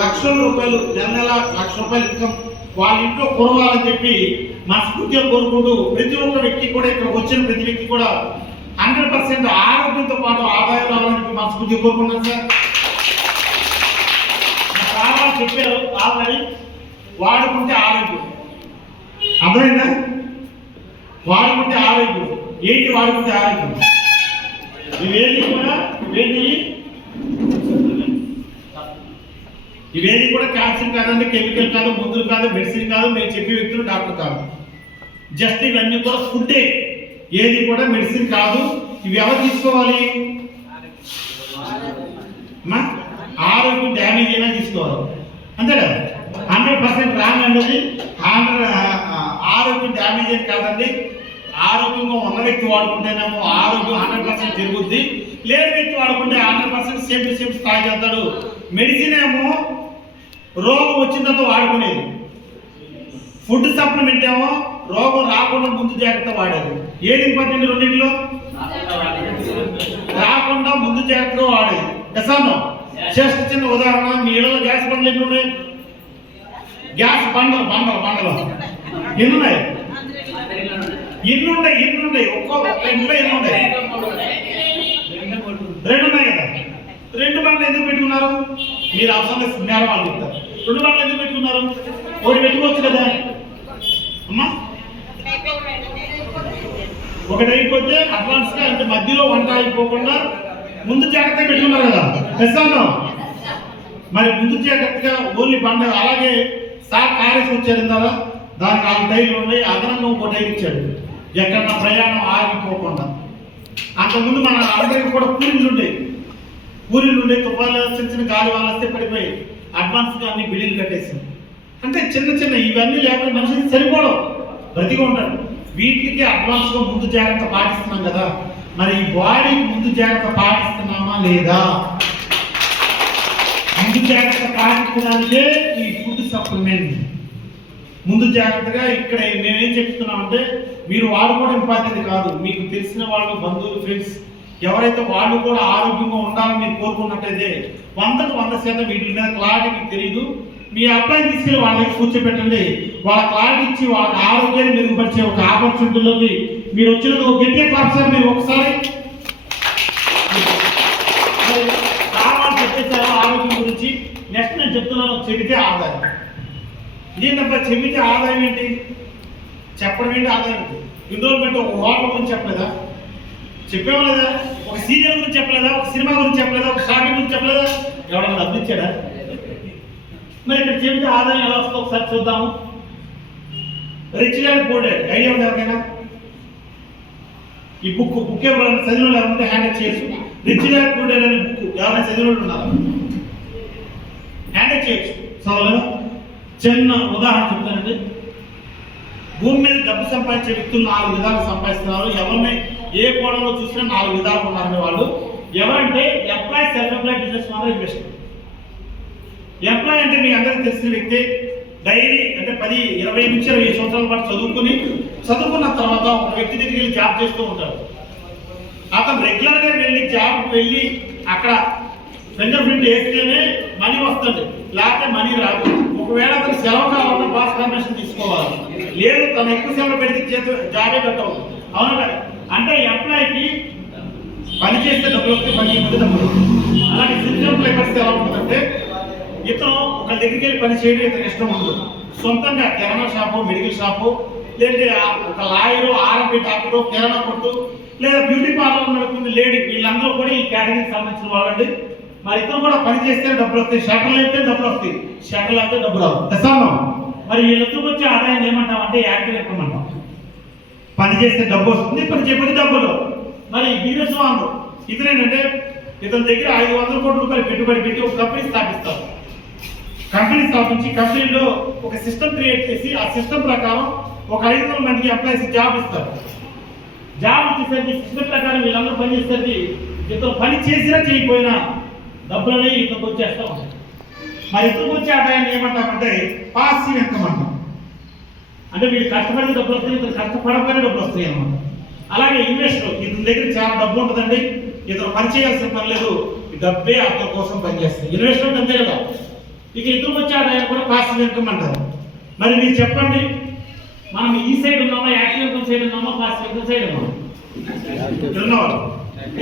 లక్షల రూపాయలు నెల 1,00,000 రూపాయలు ఇన్కమ్ వాళ్ళ ఇంట్లో కొరవాలని చెప్పి మనస్ఫూర్తిగా కోరుకుంటూ ప్రతి ఒక్క వ్యక్తి కూడా ఇక్కడ వచ్చిన ప్రతి వ్యక్తి కూడా 100% ఆరోగ్యంతో పాటు ఆదాయం రావాలని చెప్పి మనస్ఫూర్తిగా కోరుకుంటున్నాను సార్. చాలా చెప్పారు ఆల్రెడీ, వాడుకుంటే ఆరోగ్యం. అర్థమైందా? వాడుకుంటే ఆరోగ్యం ఏంటి? వాడుకుంటే ఆరోగ్యం ఇవేది కూడా క్యాప్సిల్ కాదండి, కెమికల్ కాదు, మందులు కాదు, మెడిసిన్ కాదు, మేము చెప్పే వ్యక్తులు డాక్టర్ కాదు. జస్ట్ ఇవన్నీ కూడా ఫుడ్డే, ఏది కూడా మెడిసిన్ కాదు. ఇవి ఎవరు తీసుకోవాలి? ఆరోగ్యం డ్యామేజ్ అయినా తీసుకోవాలి, అంతే కదా? 100% రాంగ్ అన్నది ఆరోగ్యం డ్యామేజ్ అని కాదండి. ఆరోగ్యంగా ఉన్న వ్యక్తి వాడుకుంటేనేమో ఆరోగ్యం 100% జరుగుద్ది, లేని వ్యక్తి వాడుకుంటే 100% సేమ్ టు సేమ్ స్థాయి చేస్తాడు. మెడిసిన్ ఏమో రోగం వచ్చిన తర్వాత వాడుకునేది, ఫుడ్ సప్లిమెంట్ ఏమో రోగం రాకుండా ముందు జాగ్రత్త వాడేది. ఏది ఇంపార్టెంట్? రెండింటిలో రాకుండా ముందు జాగ్రత్తగా వాడేది. ఎసాను జస్ట్ చిన్న ఉదాహరణ, మీ ఇళ్ళలో గ్యాస్ బండ్లు ఎన్ని ఉన్నాయి? గ్యాస్ బండలు ఎన్ని ఉన్నాయి? ఎన్ని ఉంటాయి? ఒక్క ఇంట్లో ఎన్ని ఉంటాయి? 2 ఉన్నాయి కదా. 2 బండ్లు ఎందుకు పెట్టుకున్నారు? మీరు అవసరం నేల వాళ్ళు చెప్తారు. 2 బండ్లు ఎందుకు పెట్టుకున్నారు? ఒకటి పెట్టుకోవచ్చు కదా అమ్మా. ఒకటి అయిపోతే అడ్వాన్స్ గా, అంటే మధ్యలో వంట అయిపోకుండా ముందు జాగ్రత్తగా పెట్టుకున్నారు కదా. తెస్తాను మరి ముందు జాగ్రత్తగా ఓన్లీ బండ. అలాగే సార్ కారేసి వచ్చారు కదా, దానికి 4 టైర్లు ఉన్నాయి, అదనంగా ఇంకో టైర్ ఇచ్చాడు ఎక్కడ ప్రయాణం ఆగిపోకుండా. అంతకుముందు మన అందరికీ కూడా పూరీలు ఉండే తుఫాలు చిన్న గాలి వాళ్ళు వస్తే పడిపోయి అడ్వాన్స్గా అన్ని బిల్లులు కట్టేసాం. అంటే చిన్న ఇవన్నీ లేకపోతే మనిషికి సరిపోవడం, బ్రతిగా ఉంటాడు. వీటికి అడ్వాన్స్గా ముందు జాగ్రత్త పాటిస్తున్నాం కదా. మరి ఈ బాడీకి ముందు జాగ్రత్త పాటిస్తున్నామా లేదా? ముందు జాగ్రత్త పాటించడానికే ఈ ఫుడ్ సప్లిమెంట్. ముందు జాగ్రత్తగా ఇక్కడ మేమేం చెప్తున్నామంటే, మీరు వాడుకోవడం ఇంపార్టెంట్ కాదు, మీకు తెలిసిన వాళ్ళు, బంధువులు, ఫ్రెండ్స్ ఎవరైతే వాళ్ళు కూడా ఆరోగ్యంగా ఉండాలని మీరు కోరుకున్నట్టయితే 100కు 100% వీటి మీద క్లారిటీ మీకు తెలియదు. మీ అబ్బాయిని తీసుకెళ్ళి వాళ్ళకి కూర్చోబెట్టండి. వాళ్ళ క్లారిటీ ఇచ్చి వాళ్ళకి ఆరోగ్యాన్ని మెరుగుపరిచే ఒక ఆపర్చునిటీలోకి మీరు వచ్చిన ఒక గట్టిగా క్లాప్ సార్. మీరు ఒకసారి కావాలి చెప్పేసారు ఆరోగ్యం గురించి. నెక్స్ట్ నేను చెప్తున్నాను, చెబితే ఆదాయం. ఇదేంటబ్బా చెబితే ఆదాయం ఏంటి? చెప్పడం ఏంటి ఆదాయం? ఇన్రోల్మెంట్ ఒక హోటల్ గురించి చెప్పలేదా? చెప్పేవా లేదా? ఒక సీరియల్ గురించి చెప్పలేదా? ఒక సినిమా గురించి చెప్పలేదా? ఒక షాపింగ్ గురించి చెప్పలేదా? ఎవడన్నా డబ్బులు ఇచ్చాడా? మరి ఇక్కడ చెబితే ఆదాయం ఎలా వస్తుందో ఒకసారి చూద్దాము. Rich dad poor dad idea ఉంది ఎవరికైనా? ఈ బుక్ ఎవరైనా చదివిన ఎవరైనా హ్యాండ్ చేయొచ్చు. రిచ్ డాడ్ పూర్ డాడ్ అనే బుక్ ఎవరైనా చదివిన ఉన్నారు, హ్యాండ్ చేయొచ్చు. చదవలేదు? చిన్న ఉదాహరణ చెప్తానండి. భూమి మీద డబ్బు సంపాదించే వ్యక్తులు 4 విధాలు సంపాదిస్తున్నారు. ఎవరిని ఏ కోణంలో చూసినా 4 విధాలు ఉన్నారని వాళ్ళు. ఎవరంటే employee, self employee, business man, investor. Employee అంటే మీ అందరికీ తెలిసిన వ్యక్తి డైలీ అంటే 10, 20 నుంచి 20 సంవత్సరాల పాటు చదువుకున్న తర్వాత ఒక వ్యక్తి దగ్గరికి వెళ్ళి జాబ్ చేస్తూ ఉంటాడు. అతను రెగ్యులర్గా వెళ్ళి అక్కడ ఫింగర్ ప్రింట్ వేస్తేనే మనీ వస్తుంది, లేకపోతే మనీ రాదు. ఒకవేళ అతను సెలవు కావాలన్నా బాస్ పర్మిషన్ తీసుకోవాలి. లేదు తను ఎక్కువ సేవలు పెడితే జాబే కట్టవు. అవునా కదా? అంటే ఎంప్లాయీకి పని చేస్తే డబ్బులు వస్తే, పని చేయకపోతే డబ్బులు. అలాగే సిస్టమ్ లేబర్స్ ఎలా ఉంటుందంటే ఇతను ఒక దగ్గరికి వెళ్ళి పని చేయడం ఇతను ఇష్టం ఉండదు. సొంతంగా కిరాణా షాపు, మెడికల్ షాపు, లేదంటే ఒక లాయరు, ఆర్ఎంపీ డాక్టరు, కిరాణా కొట్టు, లేదా బ్యూటీ పార్లర్ నడుపుతుంది లేడీ, వీళ్ళందరూ కూడా ఈ కేటగిరీకి సంబంధించిన వాళ్ళండి. మరి ఇతను కూడా పని చేస్తే డబ్బులు వస్తాయి, షటర్లు అయితే డబ్బులు వస్తాయి, షటర్లు అయితే డబ్బులు రావు. తెసాను మరి వీళ్ళతో వచ్చే ఆదాయాన్ని ఏమంటాం అంటే యాక్టివ్ ఇన్కమ్ అంటాం. పని చేస్తే డబ్బు వస్తుంది, పని చేయకపోతే డబ్బులు. మరి బిజినెస్ వాళ్ళు ఇతనేంటంటే ఇతని దగ్గర 500 కోట్ల రూపాయలు పెట్టుబడి పెట్టి ఒక కంపెనీ స్థాపిస్తారు. కంపెనీ స్థాపించి కంపెనీలో ఒక సిస్టమ్ క్రియేట్ చేసి ఆ సిస్టమ్ ప్రకారం ఒక 500 మందికి ఎంప్లాయీస్ జాబ్ ఇస్తారు. జాబ్ ఇచ్చేసరికి సిస్టమ్ ప్రకారం వీళ్ళందరూ పని చేసేసరికి ఇతను పని చేసినా చేయకపోయినా డబ్బులు అనేవి ఇతనికి వచ్చేస్తూ ఉంటాయి. మరి ఇతనికి వచ్చే ఆదాయాన్ని ఏమంటామంటే పాసివ్ ఇన్కమ్ అంటాం. అంటే వీళ్ళు కష్టపడిన డబ్బులు వస్తాయి, ఇతను కష్టపడకపోయిన డబ్బులు వస్తాయి అన్నమాట. అలాగే ఇన్వెస్టర్, ఇతని దగ్గర చాలా డబ్బు ఉంటుందండి, ఇతను పని చేయాల్సిన పని లేదు, ఈ డబ్బే అతని కోసం పనిచేస్తుంది. ఇన్వెస్ట్మెంట్ అంతే కదా. ఇక ఇతనికి వచ్చే ఆదాయాన్ని కూడా పాసివ్ ఇన్కమ్ అంటారు. మరి మీరు చెప్పండి, మనం ఈ సైడ్ ఉన్నామా, యాక్టివ్ ఇన్కమ్ సైడ్ ఉన్నామా, పాసివ్ ఇన్కమ్ సైడ్ ఉన్నామా? ఉన్నవాళ్ళు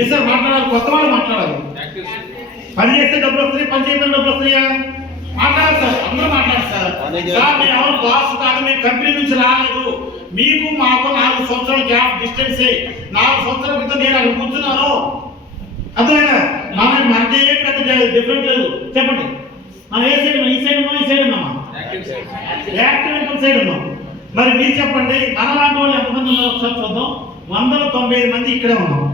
ఏ సార్ మాట్లాడాలి, కొత్త వాళ్ళు మాట్లాడాలి. పని చేస్తే డబ్బులు వస్తాయి, పని చేయడం డబ్బులు వస్తాయా? మాట్లాడాలి సార్, అందరూ మాట్లాడాలి సార్. సార్ మేము ఎవరు బాస్ కాదు, మేము కంపెనీ నుంచి రాలేదు, మీకు మాకు 4 సంవత్సరాల గ్యాప్ డిస్టెన్సే. 4 సంవత్సరాల క్రితం నేను అక్కడ కూర్చున్నాను, అర్థమైనా? మనకి ఏం పెద్ద డిఫరెంట్ లేదు. చెప్పండి, మనం ఏ సైడ్, ఈ సైడ్ ఉన్నాం, ఈ సైడ్ ఉన్నామా? యాక్టివ్ ఇన్కమ్ సైడ్ ఉన్నాం. మరి మీరు చెప్పండి, మన లాంటి వాళ్ళు ఎంతమంది ఉన్నారు ఒకసారి చూద్దాం. 195 మంది ఇక్కడే ఉన్నాం.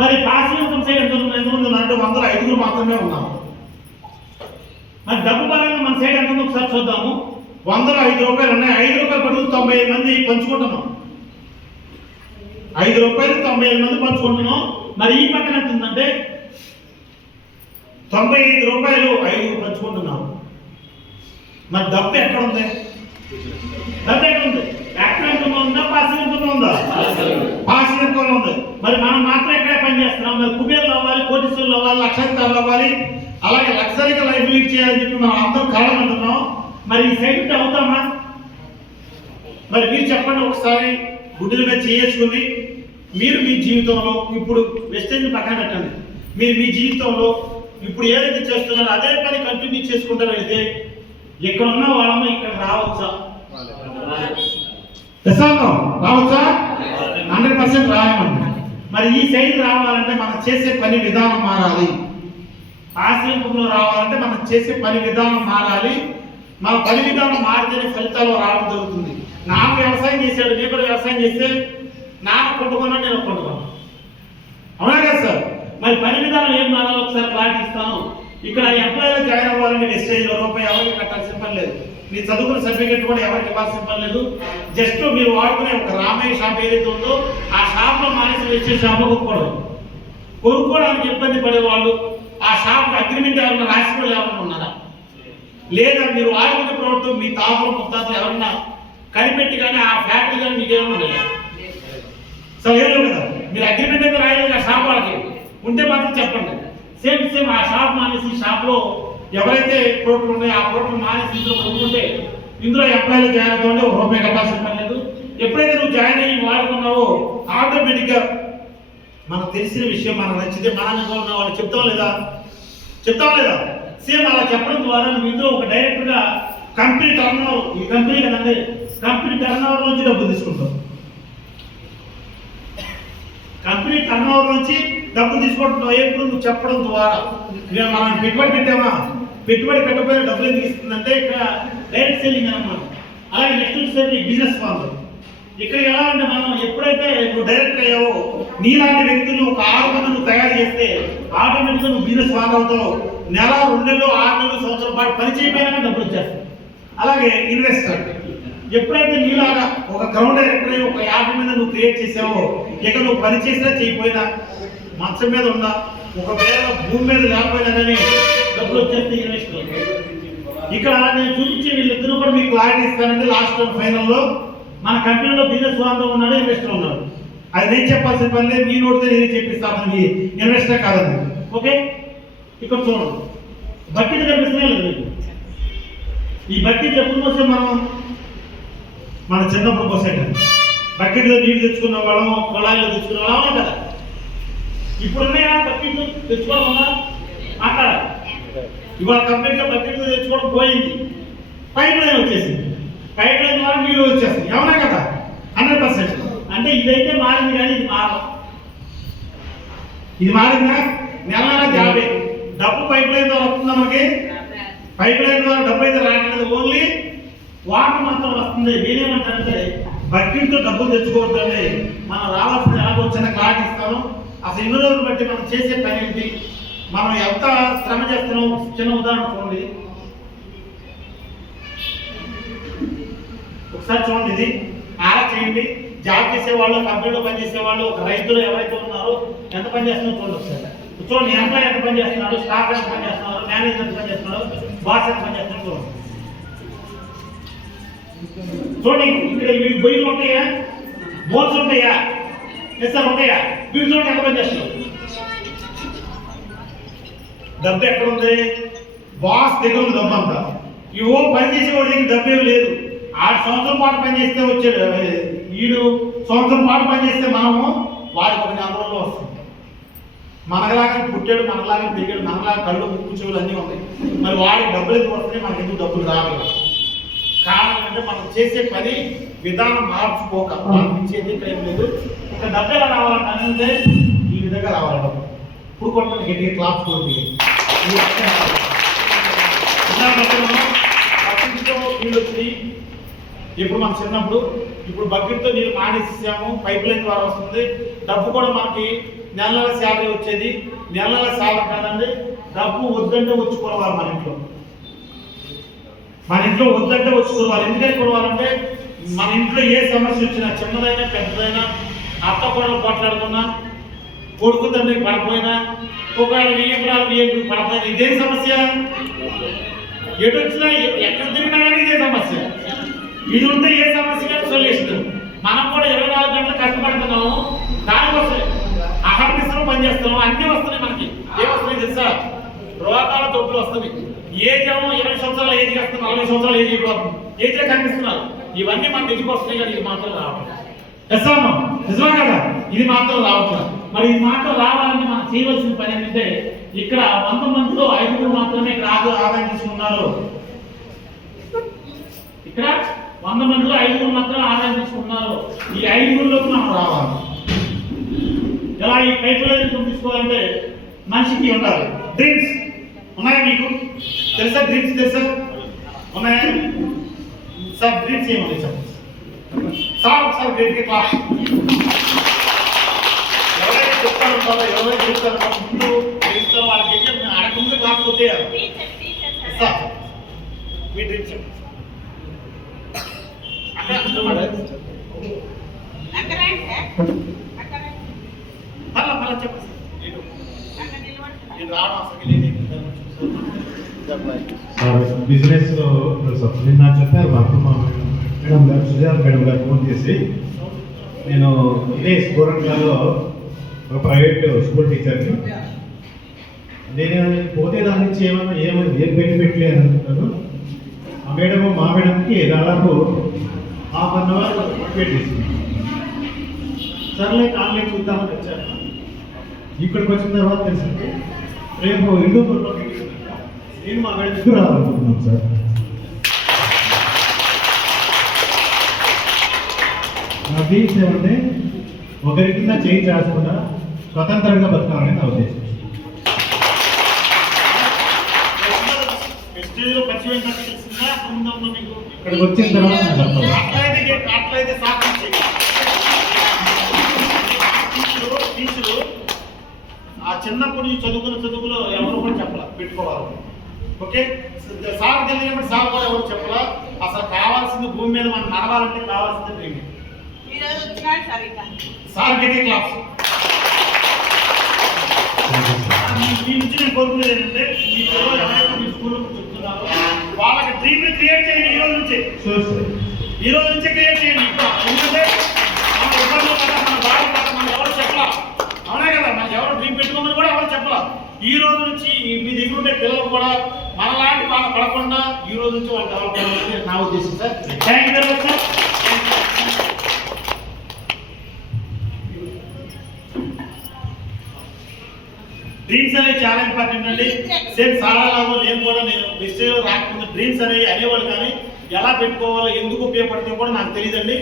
మరి పాసివ్ ఇన్కమ్ సైడ్ ఎంతమంది ఉన్నారంటే 105 మాత్రమే ఉన్నాం. మరి డబ్బు పరంగా మన సైడ్ ఎంత ఉందో ఒకసారి చూద్దాము. 105 రూపాయలు ఉన్నాయి, 5 రూపాయలు పడుతూ 95 మంది పంచుకుంటున్నాం. 5 రూపాయలు 95 మంది పంచుకుంటున్నాం. మరి ఈ పక్కన ఎంత ఉందంటే 95 రూపాయలు 5 పంచుకుంటున్నాం. మరి డబ్బు ఎక్కడ ఉంది? డబ్బు ఎక్కడ ఉంది? యాక్టివ్ ఇన్కమ్ ఉందా, పాసివ్ ఇన్కమ్ ఉందా? పాసివ్ ఇన్కమ్ ఉంది. మరి మనం మాత్రం ఎక్కడ పని చేస్తున్నాం? మరి కుబేర్లు అవ్వాలి, కోటీశ్వరులు అవ్వాలి, లక్షాధికారులు అవ్వాలి, అలాగే లగ్జరీగా లైఫ్ లీడ్ చేయాలని చెప్పి మనం అందరం కావాలంటున్నాం. మరి ఈ సైడ్ అవుతామా? మరి మీరు చెప్పండి ఒకసారి, గుడ్డుల మీద చేసుకుని మీరు మీ జీవితంలో ఇప్పుడు వెస్టేజ్ పక్కన పెట్టండి. మీరు మీ జీవితంలో ఇప్పుడు ఏదైతే చేస్తున్నారో అదే పని కంటిన్యూ చేసుకుంటారైతే ఇక్కడ ఉన్న వాళ్ళము ఇక్కడ రావచ్చా? రావచ్చా? 100% రాయమండి. మరి ఈ సైడ్ రావాలంటే మనం చేసే పని విధానం మారాలి. పాసివ్ ఇన్కంలో రావాలంటే మనం చేసే పని విధానం మారాలి. మన పని విధానం మారితేనే ఫలితాలు రావడం జరుగుతుంది. నాన్న వ్యవసాయం చేశాడు, నేను కూడా వ్యవసాయం చేస్తే నాన్న కొట్టుకున్నా, నేను కొట్టుకున్నాను. అవునా కదా సార్? మరి పని విధానం ఏం మారాలో ఒకసారి క్లారిటీ ఇస్తాను. ఇక్కడ ఎంప్లాయీలో జాయిన్ అవ్వాలంటే వెస్టేజ్లో రూపాయి ఎవరికి కట్టాల్సిన పని లేదు. మీ చదువుకున్న సర్టిఫికేట్ కూడా ఎవరికి ఇవ్వాల్సిన పని లేదు. జస్ట్ మీరు వాడుకునే ఒక రామయ్య షాప్ ఏదైతే ఉందో ఆ షాప్లో మానేసి వెస్టేజ్ షాప్లో కొనుక్కోవడానికి ఇబ్బంది పడేవాళ్ళు, ఆ షాప్ అగ్రిమెంట్ ఎవరైనా రాసిన వాళ్ళు ఎవరైనా ఉన్నారా? లేదా మీరు వాడుకునే ప్రోడక్ట్ మీ తాతలు ముత్తాతలు ఎవరైనా కనిపెట్టి కానీ ఆ ఫ్యాక్టరీ కానీ మీకు ఏమైనా ఉండదు. సో ఏం లేదు కదా, మీరు అగ్రిమెంట్ అయితే రాయలేదు ఆ షాప్ వాళ్ళకి, ఉంటే మాత్రం చెప్పండి. సేమ్ ఆ షాప్ మానేసి షాప్లో ఎవరైతే ప్రోడక్ట్లు ఉన్నాయో ఆ ప్రోడక్ట్లు మానేసి ఇందులో కొనుక్కుంటే ఇందులో ఎంప్లాయీలు జాయిన్ అవుతుంటే రూపాయి కట్టాల్సిన పని లేదు. ఎప్పుడైతే నువ్వు జాయిన్ అయ్యి వాడుకున్నావో ఆటోమేటిక్గా మనకు తెలిసిన విషయం మనకు నచ్చితే మన వాళ్ళు చెప్తాం లేదా? సేమ్ అలా చెప్పడం ద్వారా నువ్వు ఇందులో ఒక డైరెక్ట్గా కంపెనీ టర్నోవర్, ఈ కంపెనీ కదండి, కంపెనీ టర్నోవర్ నుంచి డబ్బు తీసుకుంటాం. కంపెనీ టర్నోవర్ నుంచి డబ్బు తీసుకుంటున్నావు. ఎప్పుడు నువ్వు చెప్పడం ద్వారా మనం పెట్టుబడి పెట్టామా, పెట్టుబడి పెట్టకపోయినా డబ్బులు ఎందుకు ఇస్తుందంటే ఇక్కడ డైరెక్ట్ సెల్లింగ్ అన్నమాట. అలాగే నెక్స్ట్ వచ్చేసరికి బిజినెస్ వాళ్ళు ఇక్కడ ఎలా అంటే మనం ఎప్పుడైతే నువ్వు డైరెక్ట్ అయ్యావో నీలాంటి వ్యక్తులు ఒక 6 మంది నువ్వు తయారు చేస్తే ఆటోమేటిక్గా నువ్వు బిజినెస్ వాళ్ళు అవుతావు. నెల, 2 నెలలు, 6 నెలలు, సంవత్సరం పాటు పని చేయకపోయినా డబ్బులు వచ్చేస్తాయి. అలాగే ఇన్వెస్టర్ ఎప్పుడైతే నీలాగా ఒక గ్రౌండ్ డైరెక్టర్ ఒక 50 మంది నువ్వు క్రియేట్ చేసావో ఇక నువ్వు పని చేసినా చేయకపోయినా మంచం మీద ఉన్నా ఒకవేళ భూమి మీద లేకపోయినా కానీ డబ్బులు వచ్చేస్తే ఇన్వెస్టర్. ఇక్కడ నేను చూపించి వీళ్ళిద్దరూ కూడా మీకు క్లారిటీ ఇస్తానండి. లాస్ట్ ఫైనల్లో మన కంపెనీలో బిజినెస్ వాళ్ళు ఉన్నాడు, ఇన్వెస్టర్ ఉన్నాడు. అది నేను చెప్పాల్సిన పని లేదు, మీ నోటితో నేనే చెప్పిస్తాను, ఇన్వెస్టర్ కాదండి. ఓకే, ఇక్కడ చూడండి, బకెట్ కనిపిస్తున్నాయి లేదు మీకు? ఈ బకెట్ ఎప్పుడు పోసే మన చిన్నప్పుడు పోసే కదా, బకెట్లో నీళ్ళు తెచ్చుకున్న వాళ్ళం, కొళాయిలో తెచ్చుకున్న వాళ్ళం కదా. ఇప్పుడు ఉన్నాయా బకెట్లు తెచ్చుకోవడం వల్ల మాట్లాడాలి. ఇవాళ కంప్లీట్గా బకెట్లు తెచ్చుకోవడం పోయింది, పైప్ లైన్ వచ్చేసింది. పైప్ లైన్ ద్వారా నీళ్ళు వచ్చేస్తుంది, అవునా కదా, 100%. అంటే ఇదైతే మారింది కానీ ఇది మారదు. ఇది మారిందా? నెల జాబే డబ్బు పైప్ లైన్ ద్వారా వస్తుందా మనకి? పైప్ లైన్ ద్వారా డబ్బు అయితే రావట్లేదు, ఓన్లీ వాటర్ మాత్రం వస్తుంది. నేనేమంటానంటే బకెట్తో డబ్బులు తెచ్చుకోవద్దండి. మనం రావాల్సిన ఎలాగో చిన్న క్లాట్ ఇస్తాను. అసలు ఇన్ని రోజులు బట్టి మనం చేసే పని ఏంటి, మనం ఎంత శ్రమ చేస్తున్నాం, చిన్న ఉదాహరణ చూడండి. ఒకసారి చూడండి, ఇది ఆరా చేయండి. జాబ్ చేసేవాళ్ళు, కంపెనీలో పనిచేసేవాళ్ళు, ఒక రైతులు ఎవరైతే ఉన్నారో ఎంత పని చేస్తున్నారో చూడండి ఒకసారి. చూడండి, ఎంప్లాయ్ ఎంత పని చేస్తున్నాడు, స్టాఫ్ ఎంత పని చేస్తున్నారు, మేనేజర్ ఎంత పని చేస్తున్నాడు, బాస్ ఎంత పని చేస్తున్నాడు చూడండి. చూడండి, ఇక్కడ వీళ్ళు బొయ్యిలు ఉంటాయా, బోర్డ్స్ ఉంటాయా, ఎస్ఆర్ ఉంటాయా, వీళ్ళు చూడండి ఎంత పని చేస్తున్నారు. డబ్బు ఎక్కడ ఉంది? బాస్ దగ్గర ఉంది డబ్బు అంతా. ఇవో పని చేసేవాడి దగ్గర డబ్బు ఏమి లేదు. 6 సంవత్సరం పాటు పనిచేస్తే వచ్చాడు, వీడు సంవత్సరం పాటు పనిచేస్తే మనము వాడికి ఒక 4 రోజుల్లో వస్తుంది. మనలాగా పుట్టాడు, మనలాగా పెరిగాడు, మనలాగా కళ్ళు, ముక్కు, చెవులు అన్నీ ఉన్నాయి. మరి వాడికి డబ్బులు ఎందుకు వస్తున్నాయి, మనకి ఎందుకు డబ్బులు రావాలి? కారణం అంటే మనం చేసే పని విధానం మార్చుకోక ఇచ్చేది టైం లేదు. ఇక డబ్బు ఎలా రావాలంటే ఈ విధంగా రావాలి డబ్బు. ఇప్పుడు కొట్టండి గట్టిగా క్లాస్ కొట్టి బకెట్తో నీళ్ళు వచ్చి, ఇప్పుడు మనం చిన్నప్పుడు ఇప్పుడు బకెట్తో నీళ్ళు మానేసాము, పైప్ లైన్ ద్వారా వస్తుంది. డబ్బు కూడా మనకి నెల శాలరీ వచ్చేది. నెల శాలరీ కాదండి, డబ్బు వద్దంటే వచ్చుకోవాలి. మన ఇంట్లో వద్దంటే వచ్చుకోవాలి. ఎందుకంటే కొడవాలంటే మన ఇంట్లో ఏ సమస్య వచ్చినా, చిన్నదైనా పెద్దదైనా, అత్త కూడా పోట్లాడుకున్నా, కొడుకు తండ్రికి పడపోయినా, ఒకవేళ 1000 పడపోయినా, ఇదే సమస్య. ఎటు వచ్చినా ఎక్కడ తిరిగినా కానీ ఇదే సమస్య. ఇది ఉంటే ఏ సమస్య కానీ సొల్యూషన్. మనం కూడా 24 గంటలు కష్టపడుతున్నాము, దానికోసం అహర్నిశలు పనిచేస్తున్నాము. అన్నీ వస్తున్నాయి మనకి. ఏమొస్తున్నాయి తెలుసా? రోగాల తొప్పులు వస్తుంది. ఏజ్ ఏమో 20 సంవత్సరాలు ఏజ్ చేస్తున్నారు, 40 సంవత్సరాలు ఏజ్ అయిపోతుంది, ఏజ్లో కనిపిస్తున్నారు. ఇవన్నీ మన దగ్గరికి వస్తున్నాయి కానీ ఇది మాత్రం రావట్లేదు. నిజమా కదా? ఇది మాత్రం రావట్లేదు. మరి ఇది మాత్రం రావాలంటే మనం చేయవలసిన పని ఏంటంటే, ఇక్కడ 100 మందిలో 5 మాత్రమే ఇక్కడ ఆదాయం తీసుకున్నారు. ఇక్కడ 100 మందిలో 5 మాత్రం ఆదాయం తీసుకున్నారు. ఈ 5లోకి మనం రావాలి. ఎలా ఈ పైప్ లైన్ తీసుకోవాలంటే మనిషికి ఉండాలి. డ్రీమ్స్ ఉన్నాయా మీకు? తెలుసా? డ్రీమ్స్ తెలుసా? ఉన్నాయా సార్? Dreams ఏమన్నాయి sir? ఒకసారి గట్టిగా క్లాస్. ఎవరైతే చెప్తారు, ఎవరైతే చెప్తారు ముందు చెప్తారు వాళ్ళకి అడగకుండా క్లాస్ కొట్టేయాలి. సార్ మీ డ్రీమ్స్ చెప్పండి. బిజినెస్ నిన్న చెప్పారు మాకు మా మేడం గారు, సుజాత మేడం గారు ఫోన్ చేసి, నేను ఇదే గోరంట్లలో ఒక ప్రైవేట్ స్కూల్ టీచర్ని, నేను పోతే దాని నుంచి ఏం బెనిఫిట్ లేదు అనుకుంటాను. ఆ మేడం మా మేడంకి దాదాపు ½ అవర్ మోటివేట్ చేసింది. సర్లే ఆన్లైన్ చూద్దామని వచ్చాను. ఇక్కడికి వచ్చిన తర్వాత తెలిసింది రేపు హిందూపూర్లో నేను మా మేడం దగ్గర రావాలనుకుంటున్నాను సార్. నా డ్రీమ్స్ ఏమంటే ఒకరి కింద చేంజ్ రాకుండా స్వతంత్రంగా బతకాలని నా ఉద్దేశం. ఇక్కడికి వచ్చిన తర్వాత ఆ చిన్నప్పుడు చదువుకున్న చదువులో ఎవరు కూడా చెప్పాల పెట్టుకోవాలి. ఓకే, సార్ తెలియనప్పుడు సార్ కూడా ఎవరు చెప్పాల. అసలు కావాల్సింది భూమి మీద మనం నడవాలంటే కావాల్సింది ట్రైనింగ్. సార్ గట్టి క్లాస్ మీ నుంచి నేను కోరుకునేది ఏంటంటే, మీ పిల్లలు ఎవరైతే మీ స్కూల్లో చెప్తున్నారో వాళ్ళకి డ్రీమ్ క్రియేట్ చేయండి. ఈ రోజు నుంచే క్రియేట్ చేయండి. ఎందుకంటే మన ఇబ్బందులు కదా, మన బాధ కదా, మనం ఎవరు చెప్పాల. అవునా కదా? మనకి ఎవరు డ్రీమ్ పెట్టుకోమని కూడా ఎవరు చెప్పాల. ఈ రోజు నుంచి మీ దగ్గర ఉండే పిల్లలు కూడా మనలాంటి పడకుండా ఈ రోజు నుంచి వాళ్ళు డెవలప్ అవ్వాలని నా ఉద్దేశం sir. Thank you very much sir. Dreams అనేవి చాలా ఇంపార్టెంట్ అండి. సేమ్ సారాలాగో నేను విషయంలో రాకముందు డ్రీమ్స్ అనేవి అనేవాళ్ళు, కానీ ఎలా పెట్టుకోవాలో ఎందుకు ఉపయోగపడుతుందో కూడా నాకు తెలియదండి.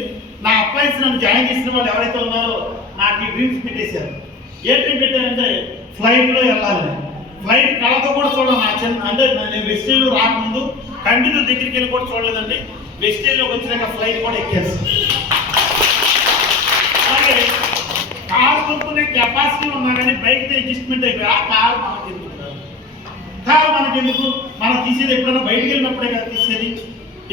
నా అప్లైన్స్ నన్ను జాయిన్ చేసిన వాళ్ళు ఎవరైతే ఉన్నారో నాకు ఈ డ్రీమ్స్ పెట్టేశారు. ఏ డ్రీమ్ పెట్టారంటే ఫ్లైట్లో వెళ్ళాలని. ఫ్లైట్ కళతో కూడా చూడాలి. నా చిన్న అంటే నేను వెస్టేజ్లో రాకముందు కంటిన్యూ దగ్గరికి వెళ్ళి కూడా చూడలేదండి. వెస్టేజ్లోకి వచ్చినాక ఫ్లైట్ కూడా ఎక్కేసి అలాగే కారు కొనుక్కునే కెపాసిటీ ఉన్నా కానీ బైక్తో అడ్జస్ట్మెంట్ అయిపోయి ఆ కారు మనకెందుకు మనం తీసేది ఎప్పుడైనా బయటికి వెళ్ళినప్పుడే కదా తీసేది.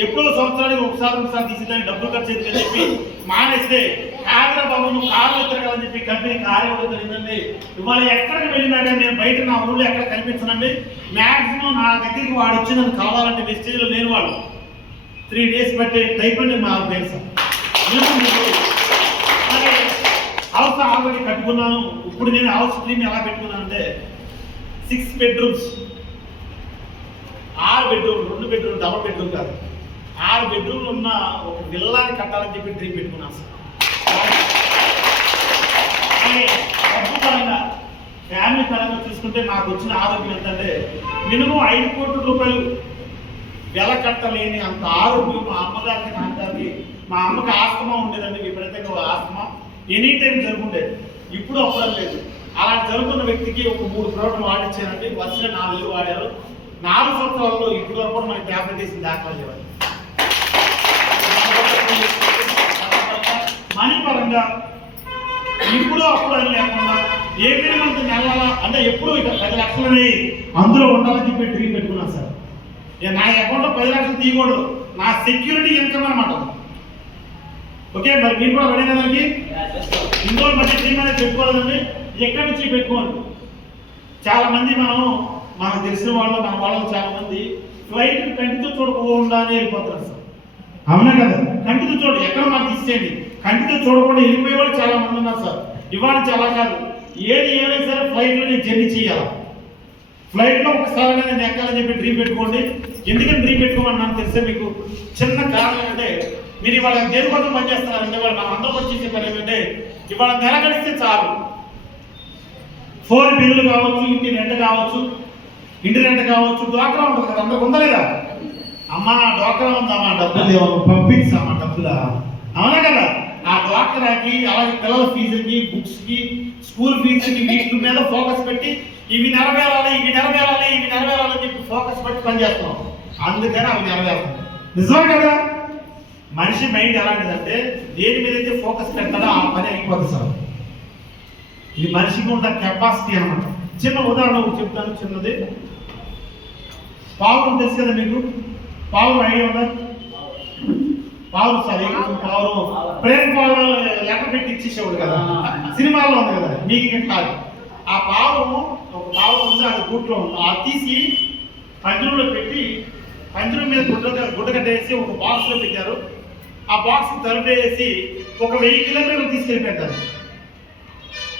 ఎప్పుడో సంవత్సరానికి ఒకసారి తీసేదానికి డబ్బులు ఖర్చు అని చెప్పి మానేస్తే కాదురా బాబు నువ్వు కారు ఎత్తగలని చెప్పి కంపెనీ కారు ఇవ్వడం జరిగిందండి. ఇవాళ ఎక్కడికి వెళ్ళినా కానీ నేను బయట నా ఊళ్ళో ఎక్కడ కనిపించనండి. మ్యాక్సిమం నా దగ్గరికి వాడు వచ్చి నన్ను కావాలంటే వెస్టేజ్లో లేని వాడు 3 days పట్టే టైప్ అండి మా తెలుసు. హౌస్ ఆల్రెడీ కట్టుకున్నాను. ఇప్పుడు నేను హౌస్ డ్రీమ్ ఎలా పెట్టుకున్నాను అంటే 6 bedrooms, 6 bedroom, 2 bedroom, double bedroom కాదు, 6 bedroomలు ఉన్న ఒక విల్లాని కట్టాలని చెప్పి డ్రీమ్ పెట్టుకున్నాను సార్. డబ్బు పరంగా ఫ్యామిలీ పరంగా చూసుకుంటే నాకు వచ్చిన ఆరోగ్యం ఏంటంటే మినిమం 5 కోట్ల రూపాయలు వెల కట్టలేని అంత ఆరోగ్యం మా అమ్మగారికి నాన్నగారికి. మా అమ్మకి ఆస్తమా ఉండేదండి, విపరీతంగా ఆస్తమా ఎనీ టైం జరుగుండేది. ఇప్పుడు అవ్వడం లేదు. అలా జరుగుతున్న వ్యక్తికి ఒక 3 ప్రోడక్ట్లు వాడిచ్చానండి. వచ్చిన 4 నెలలు వాడారు. 4 సంవత్సరాల్లో ఇప్పుడు వరకు కూడా మనకి ట్యాబ్లెట్ వేసిన దాఖలు లేవాలి. మనీ పరంగా ఇప్పుడు అప్పుడు అని లేకుండా ఏమైనా మనకు నెలల అంటే ఎప్పుడు ఇక 10 లక్షలు అనేవి అందులో ఉండాలని చెప్పి డ్రీమ్ పెట్టుకున్నాను సార్. నా అకౌంట్లో 10 లక్షలు తీయకూడదు, నా సెక్యూరిటీ ఇన్కమ్ అనమాట. ఓకే, మరి మీరు కూడా పడే కదండి. ఇందులో మధ్య డ్రీమ్ అనేది పెట్టుకోవాలండి. ఎక్కడి నుంచి పెట్టుకోండి. చాలా మంది మనకు తెలిసిన వాళ్ళు మన వాళ్ళు చాలా మంది ఫ్లైట్ కంటితో చూడకుండా వెళ్ళిపోతారు సార్. అవునా కదా, కంటితో చూడండి ఎక్కడ మనం తీసేయండి. కంటితో చూడకుండా వెళ్ళిపోయే వాళ్ళు చాలా మంది ఉన్నారు సార్. ఇవాళ చాలా కాదు, ఏది ఏమైనా సరే ఫ్లైట్లో నేను జర్నీ చేయాలి. ఫ్లైట్లో ఒకసారి నేను ఎక్కాలని చెప్పి డ్రీమ్ పెట్టుకోండి. ఎందుకంటే డ్రీమ్ పెట్టుకోమని నాకు తెలిసే మీకు చిన్న కారణం అంటే మీరు ఇవాళ దేని కోసం పనిచేస్తున్నారంటే ఇవాళ మనం అందరూ వచ్చేసే పని ఏంటంటే ఇవాళ నెల గడిస్తే చాలు. 4 బిల్లులు కావచ్చు, ఇంటి రెంట్ కావచ్చు, డ్వాక్రా ఉంటుంది కదా, అందరికి ఉందా లేదా? అమ్మ డ్వాక్రా ఉందమ్మా, డబ్బులు పంపించామా డబ్బులా, అవునా కదా? ఆ డ్వాక్రాకి అలాగే పిల్లల ఫీజుకి, బుక్స్కి, స్కూల్ ఫీజుకి వీటి మీద ఫోకస్ పెట్టి ఇవి నెరవేరాలని చెప్పి ఫోకస్ పెట్టి పనిచేస్తున్నాం. అందుకని అవి నెరవేరుతుంది. నిజమే కదా? మనిషి మైండ్ ఎలాంటిదంటే దేని మీద అయితే ఫోకస్ పెడతాడో ఆ పని అయిపోతుంది సార్. ఇది మనిషికి ఉన్న కెపాసిటీ అనమాట. చిన్న ఉదాహరణ చెప్తాను, చిన్నది. పావురం తెలుసు కదా మీకు? పావురం ఐడియా ఉందా? పావురం సార్, పావురం ప్రేమ పావురం లెటర్ పెట్టి ఇచ్చేసేవాడు కదా, సినిమాల్లో ఉంది కదా, మీకు ఇక్కడ కాదు. ఆ పావురం ఒక పావురం ఉంది, అది గూట్లో ఉంది. అది తీసి పంజరంలో పెట్టి పంజరం మీద గుడ్డ కట్టేసి ఒక బాక్స్లో పెట్టారు. ఆ బాక్స్ తలుపేసి ఒక 1000 కిలోమీటర్లు తీసుకెళ్ళిపోతారు.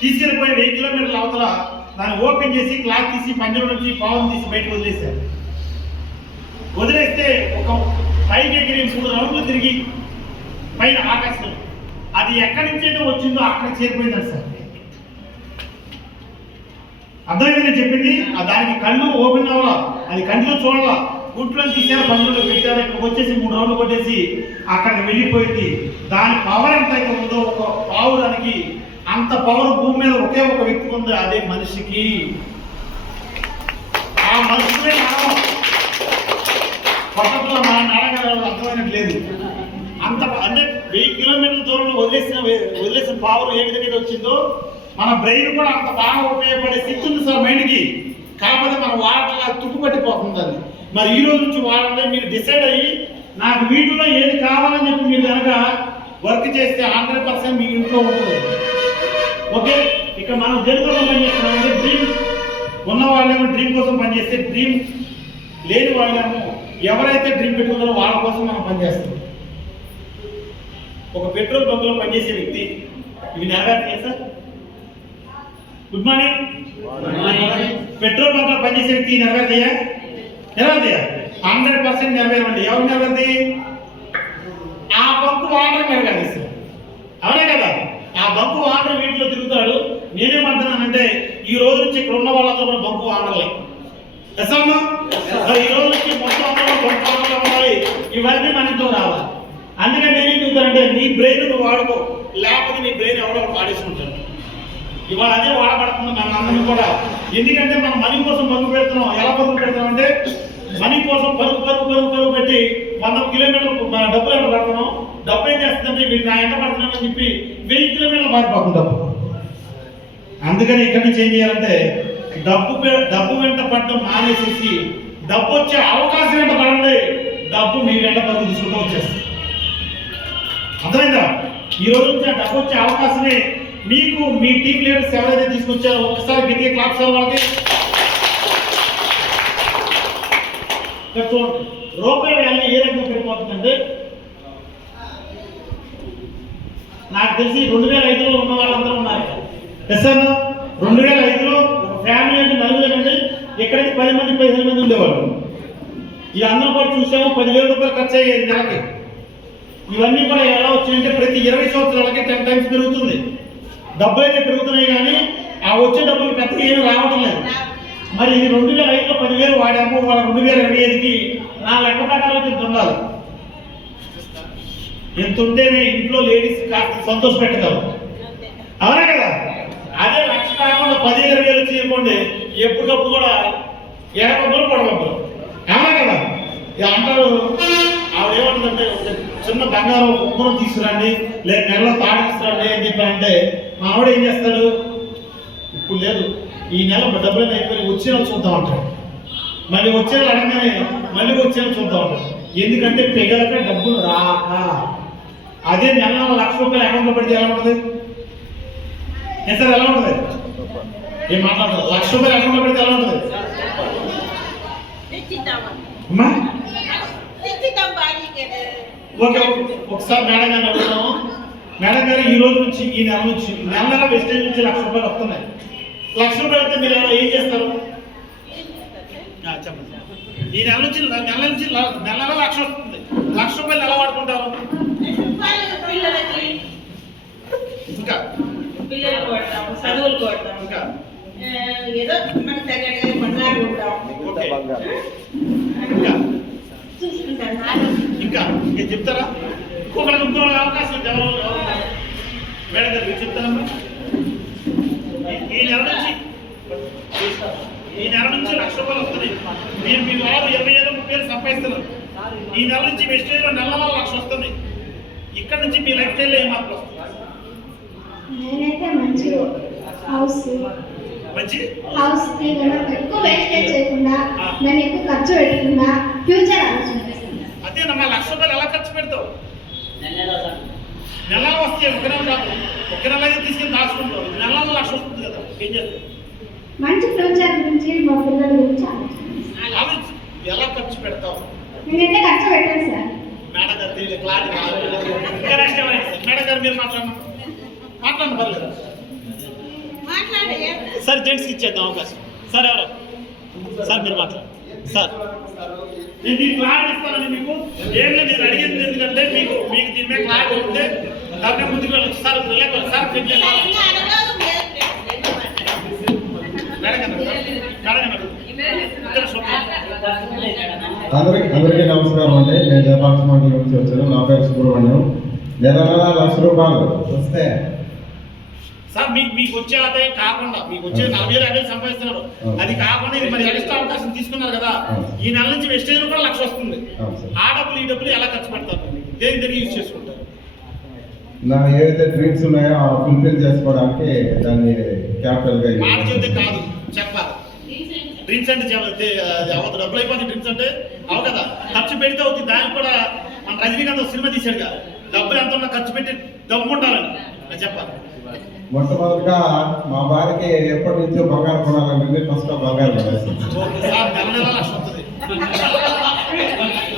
తీసుకెళ్ళిపోయి 1000 కిలోమీటర్ల అవతల దాన్ని ఓపెన్ చేసి క్లాత్ తీసి పంజరం నుంచి పావురం తీసి బయటకు వదిలేశారు. వదిలేస్తే ఒక పైకి ఎగిరి 3 రౌండ్లు తిరిగి పైన ఆకాశం అది ఎక్కడి నుంచి అయితే వచ్చిందో అక్కడ చేరిపోయింది సార్. అర్థమైంది నేను చెప్పింది? దానికి కళ్ళు ఓపెన్ అవ్వాలా, అది కంటిలో చూడాలా, గుట్లో తీసారు, పంజరంలో పెట్టారు, ఇక్కడికి వచ్చేసి 3 రౌండ్లు కొట్టేసి అక్కడికి వెళ్ళిపోయింది. దాని పవర్ ఎంత అయితే ఉందో ఒక పావురానికి అంత పవర్ భూమి మీద ఒకే ఒక వ్యక్తికి ఉంది, అదే మనిషికి. ఆ మనిషినే పట్టణంలో మన నాన్నగారు అర్థమైనట్లేదు. అంత అంటే 1000 కిలోమీటర్ల దూరంలో వదిలేసిన పవర్ ఏ విధంగా వచ్చిందో మన బ్రెయిన్ కూడా అంత బాగా ఉపయోగపడే శక్తి ఉంది సార్ మైండ్కి. కాకపోతే మన వాడలా తుప్పుపట్టిపోతుంది అది. మరి ఈ రోజు నుంచి వాడాలంటే మీరు డిసైడ్ అయ్యి నాకు వీటిలో ఏది కావాలని చెప్పి మీరు కనుక వర్క్ చేస్తే 100% మీ ఇంట్లో ఉంటుంది. ఓకే, ఇక మనం దేని కోసం పనిచేస్తున్నామంటే డ్రీమ్ ఉన్న వాళ్ళేమో డ్రీమ్ కోసం పనిచేస్తే, డ్రీమ్ లేని వాళ్ళేమో ఎవరైతే డ్రీమ్ పెట్టుకున్నారో వాళ్ళ కోసం మనం పనిచేస్తాం. ఒక పెట్రోల్ బంక్లో పనిచేసే వ్యక్తి ఇవి నెరవేర్తాయా సార్? Good morning. పెట్రోల్ బంక్లో పనిచేసే వ్యక్తి నెరవేర్తాయా? 100% నెరవేరండి. ఎవరు నెరవేరింది? ఆ బంకు వాటర్ నెరవేరిస్తారు. అవునే కదా? ఆ బంకు వాటర్ వీటిలో తిరుగుతాడు. నేనేమంటున్నానంటే ఈ రోజు నుంచి ఇక్కడ ఉన్న వాళ్ళందరూ కూడా బంకు వాడలే. ఈ రోజు నుంచి మొత్తం అందరూ బంకు వాడలో ఉండాలి. ఇవన్నీ మన ఇంట్లో రావాలి. అందుకని నేనేం చెప్తానంటే నీ బ్రెయిన్ నువ్వు వాడుకో, లేకపోతే నీ బ్రెయిన్ ఎవరో వాడేసుకుంటాడు. ఇవాళ అదే వాడబడుతుంది మన అందరం కూడా. ఎందుకంటే మనం మనీ కోసం పరుగు పెడుతున్నాం. ఎలా పరుగు పెడుతున్నాం అంటే మనీ కోసం పరుగు పెట్టి 100 కిలోమీటర్లు డబ్బులు ఎంత పడుతున్నాం. డబ్బు ఏం చేస్తుందంటే వీటి నా ఎంట పడుతున్నానని చెప్పి 1000 కిలోమీటర్లు మారిపోతుంది డబ్బు. అందుకని ఇక్కడి నుంచి ఏం చేయాలంటే డబ్బు వెంట పడడం మానేసేసి డబ్బు వచ్చే అవకాశం వెంట పడండి. డబ్బు మీ వెంట పరుగు తీసుకుంటూ వచ్చేస్తుంది. అర్థమైందా? ఈ రోజు నుంచి ఆ డబ్బు వచ్చే అవకాశమే మీకు మీ టీం లీడర్స్ ఎవరైతే తీసుకొచ్చారో ఒకసారి గట్టిగా క్లాప్స్ వాళ్ళకి. చూడండి రూపాయి వాల్యూ ఏ రకంగా పెరిగిపోతుందంటే నాకు తెలిసి 2005లో ఉన్న వాళ్ళందరూ ఉన్నారు. సార్ 2005లో ఫ్యామిలీ అంటే నలుగురండి. ఇక్కడికి 10 మంది 15 మంది ఉండేవాళ్ళు. ఈ అందరూ కూడా చూసాము 10,000 రూపాయలు ఖర్చు అయ్యేది నెలకి. ఇవన్నీ కూడా ఎలా వచ్చాయంటే ప్రతి 20 సంవత్సరాలకి 10 టైమ్స్ పెరుగుతుంది. డబ్బులు అయితే పెరుగుతున్నాయి కానీ ఆ వచ్చే డబ్బులు పెద్దగా ఏమీ రావటం లేదు. మరి 2005లో 10,000 వాడాము. వాళ్ళ 2025కి నా లెక్క ప్రకారం ఇంత ఉండాలి. ఎంత ఉంటేనే ఇంట్లో లేడీస్ కాస్త సంతోష పెట్టగలరు. అవునా కదా? అదే లక్ష కాకుండా 10,000 చేయకండి ఎప్పటికప్పుడు కూడా ఎడగొబ్బలు పొడగొబ్బలు. అవునా కదా? అంటారు ఆవిడ ఏమంటుందంటే చిన్న బంగారం ఉంగరం తీసుకురండి లేదా నెలలో తాడు తీసుకురండి అని చెప్పారంటే మా ఆవిడ ఏం చేస్తాడు, ఇప్పుడు లేదు ఈ నెల డబ్బులు అయిపోయి వచ్చే నెల చూద్దాం అంటాడు. మళ్ళీ వచ్చే నెల అడగగానే మళ్ళీ వచ్చే నెల చూద్దాం అంటాడు. ఎందుకంటే పెగలక డబ్బులు రాక. అదే నెల ₹1,00,000 అకౌంట్లో పెడితే ఎలా ఉంటుంది? సార్ ఎలా ఉంటుంది? ఏం మాట్లాడతారు? ₹1,00,000 అకౌంట్లో పెడితే ఎలా ఉంటుంది? అమ్మా ఓకే ఒకసారి మేడం గారిని అడుగుతాము. మేడం గారు ఈ రోజు నుంచి ఈ నెల నుంచి నెల వెస్టేజ్ నుంచి ₹1,00,000 వస్తున్నాయి. ₹1,00,000 అయితే మీరు ఏం చేస్తారు చెప్పండి. ఈ నెల నుంచి నెల ₹1,00,000 వస్తుంది. ₹1,00,000 ఎలా వాడుకుంటారు? ఇంకా ఇంకా ఏదో మనకు తగ్గట్టుగా బంగారు ఉంటాం. ఇంకా చెప్తారా? ఇంకో అవకాశం మేడం గారు మీరు చెప్తారమ్మా. ఈ నెల నుంచి ₹1,00,000 వస్తుంది. మీరు మీ వాళ్ళు 25,000-30,000 సంపాదిస్తున్నారు. ఈ నెల నుంచి వెస్టేజ్లో నెల ₹1,00,000 వస్తుంది. ఇక్కడ నుంచి మీ లైఫ్ స్టైల్లో ఏం మార్పులు వస్తుంది? నేనైతే మంచి హౌస్ ఎక్కువ వేస్టేజ్ చేయకుండా నేను ఎక్కువ ఖర్చు పెట్టకుండా ఫ్యూచర్ ఆలోచించేస్తాను. అదేనమ్మా ₹1,00,000 ఎలా ఖర్చు పెడతావు? నెలలో వస్తే ఒక నెల కాదు, ఒక నెల అయితే తీసుకెళ్ళి దాచుకుంటావు. నెలలో ₹1,00,000 వస్తుంది కదా, ఏం చేస్తావు? మంచి ఫ్యూచర్ గురించి మా పిల్లల గురించి ఆలోచించు ఎలా ఖర్చు పెడతావు? నేనైతే ఖర్చు పెట్టాను సార్. మేడం గారు తెలియదు క్లారిటీ మేడం గారు మీరు మాట్లాడండి పర్లేదు. సార్ జెంట్స్కి ఇచ్చేద్దాం అవకాశం. సార్ ఎవరు సార్ మీరు మాట్లాడండి. సార్ నేను మీకు క్లారిటీ ఇస్తానండి. మీకు ఏం లేదు, నేను అడిగింది ఎందుకంటే మీకు దీని మీద క్లారిటీ ఉంటే దాని ముందుకు వెళ్ళచ్చు. సార్ సార్ అందరికీ నమస్కారం అండి. నేను జయపాక్ష మండలి నుంచి వచ్చాను. నా పేరు సుబ్రహ్మణ్యం. నెల ₹1,00,000 వస్తే సార్ మీకు వచ్చే ఆదాయం కాకుండా మీకు వచ్చే 40,000 సంపాదిస్తున్నారు. అది కాకుండా ఇది మరి ఎక్స్ట్రా అవకాశం తీసుకున్నారు కదా, ఈ నెల నుంచి వెస్టేజ్ కూడా ₹1,00,000 వస్తుంది. ఆ డబ్బులు ఈ డబ్బులు ఎలా ఖర్చు పెడతారు? దేనికి యూజ్ చేసుకుంటారు? నా ఏవైతే డ్రీమ్స్ ఉన్నాయో ఆ ఫుల్ఫిల్ చేసుకోవడానికి దాన్ని క్యాపిటల్ గా మాట చెబితే కాదు చెప్పాలి. డ్రీమ్స్ అంటే అవతల డబ్బులు అయిపోతుంది. డ్రీమ్స్ అంటే అవు కదా, ఖర్చు పెడితే అవుతుంది. దానికి కూడా మన రజనీకాంత్ సినిమా తీశాడు కదా, డబ్బులు ఎంత ఉన్నా ఖర్చు పెట్టి డబ్బు ఉండాలని చెప్పాలి. మొట్టమొదటిగా మా భార్యకి ఎప్పటి నుంచో బంగారు కొనాలంటే ఫస్ట్ బంగారు కొనేస్తాం.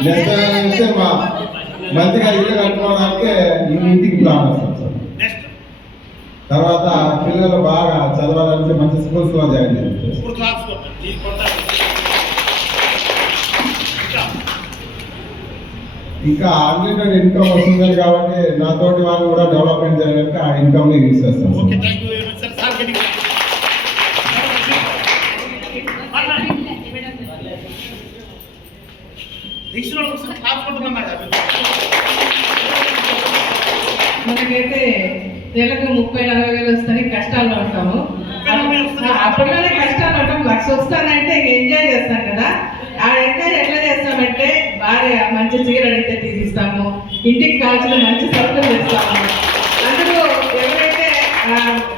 నెక్స్ట్ నుంచి మా మంచిగా ఇల్లు కట్టుకోవడానికి ఇంటికి ప్లాన్ వస్తాం సార్. తర్వాత పిల్లలు బాగా చదవాలంటే మంచి స్కూల్స్ లో జాయిన్ చేయాలి. ఇంకా అన్లిమిటెడ్ ఇన్కమ్ వస్తుంది కాబట్టి నాతోటి వాళ్ళు కూడా డెవలప్మెంట్ చేయడానికి ఆ ఇన్కమ్ని యూజ్ చేస్తాను okay sir. Thank you very much sir. Sir గట్టిగా. దీక్షలో ఒకసారి క్లాస్ కొట్టుకున్నా కదా. మనకైతే నెలకు 30-40 వేలు వస్తాయి, కష్టాలు పడతాము. అప్పట్లోనే కష్టాలు పడతాం. 1,00,000 వస్తానంటే ఎంజాయ్ చేస్తాం కదా. ఆ ఎంజాయ్ ఎట్లా చేస్తామంటే భార్య మంచి చీర అడిగితే తీసిస్తాము, ఇంటికి కావాల్సిన మంచి సరుకులు చేస్తాము. అందరూ ఎవరైతే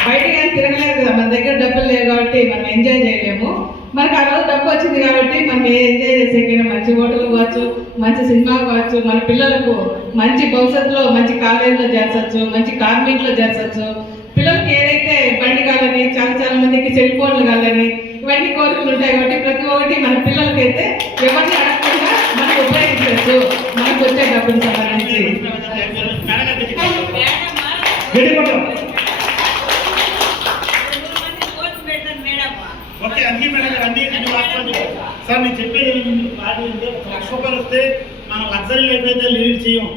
బయటకి అని తిరగలేదు కదా, మన దగ్గర డబ్బులు లేవు కాబట్టి మనం ఎంజాయ్ చేయలేము. మనకు ఆ రోజు డబ్బు వచ్చింది కాబట్టి మనం ఎంజాయ్ చేసేకైనా మంచి హోటల్ కావచ్చు, మంచి సినిమా కావచ్చు, మన పిల్లలకు మంచి భవిష్యత్తులో మంచి కాలేజీలో చేర్చచ్చు, మంచి కార్మికులో చేర్చచ్చు. పిల్లలకి ఏదైతే బండి కావాలని, చాలా మందికి సెల్ ఫోన్లు కావాలని ఇవన్నీ కోరికలు ఉంటాయి కాబట్టి ప్రతి ఒక్కటి మన పిల్లలకైతే ఎవరిని అడగకుండా మనం ఉపయోగించవచ్చు మనకు వచ్చే డబ్బులు సంబంధించి. ఓకే అన్ని మేడం గారు అన్ని వాస్తవాలు సార్. నేను చెప్పేది ఏంటంటే 1,00,000 రూపాయలు వస్తే మనం లగ్జరీ లైఫ్ అయితే లీడ్ చేయం.